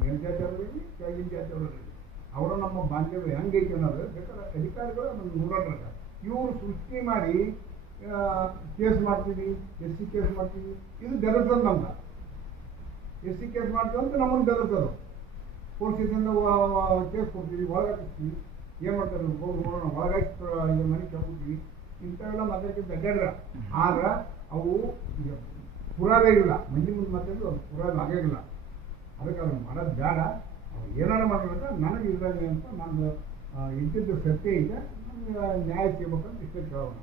ಮೇಲ್ಜಾತಿ ಅವ್ರಿಗೆ ಕೆಳಗಿನ ಜಾತಿ ಅವ್ರಿಗೆ ಅವರ ನಮ್ಮ ಬಾಂಧವ್ಯ ಹೆಂಗೈತೆ ಅನ್ನೋದು ಬೇಕಾದ್ರೆ ಅಧಿಕಾರಿಗಳು ನೋಡೋಣ ಇವರು ಸೃಷ್ಟಿ ಮಾಡಿ ಕೇಸ್ ಮಾಡ್ತೀವಿ, ಎಸ್ ಸಿ ಕೇಸ್ ಮಾಡ್ತೀವಿ. ಇದು ಬೆದರ್ಸೋದು ನಮ್ಗೆ ಎಸ್ ಸಿ ಕೇಸ್ ಮಾಡ್ತೀವಿ ಅಂತ ನಮ್ಮನ್ನು ಬೆದರ್ಸೋದು ಪೊಲೀಸರಿಂದ ಕೇಸ್ ಕೊಡ್ತೀವಿ ಒಳಗಾಕಿಸ್ತೀವಿ ಏನು ಮಾಡ್ತಾರೆ ಹೋಗಿ ನೋಡೋಣ ಒಳಗಾಕಿ ಇದು ಮನೆ ಕೆಡ್ಬಿಡ್ತೀವಿ ಇಂಥವೆಲ್ಲ ಮಾತಾಡ್ತಿದ್ದ ಅಡ್ಡಾಡ್ರ ಆದ್ರೆ ಅವು ಪುರಾವೆ ಇಲ್ಲ. ಮಂದಿ ಮುಂದೆ ಮಾತಾಡಿದ್ರು, ಅದು ಪುರಾವೆ ಆಗೋಗಿಲ್ಲ ಅದಕ್ಕೆ ಅದನ್ನು ಮಾಡೋದು ಬೇಡ. ಅವ್ರು ಏನಾರು ಮಾಡಬೇಕು ನನಗೆ ಇರಲಿ ಅಂತ ನಾನು ಇದ್ದಿದ್ದು ಸತ್ಯ ಇದೆ. ನಮ್ಗೆ ನ್ಯಾಯ ಸಿಗಬೇಕಂತ ಇಷ್ಟೇ ಕೇಳೋಣ.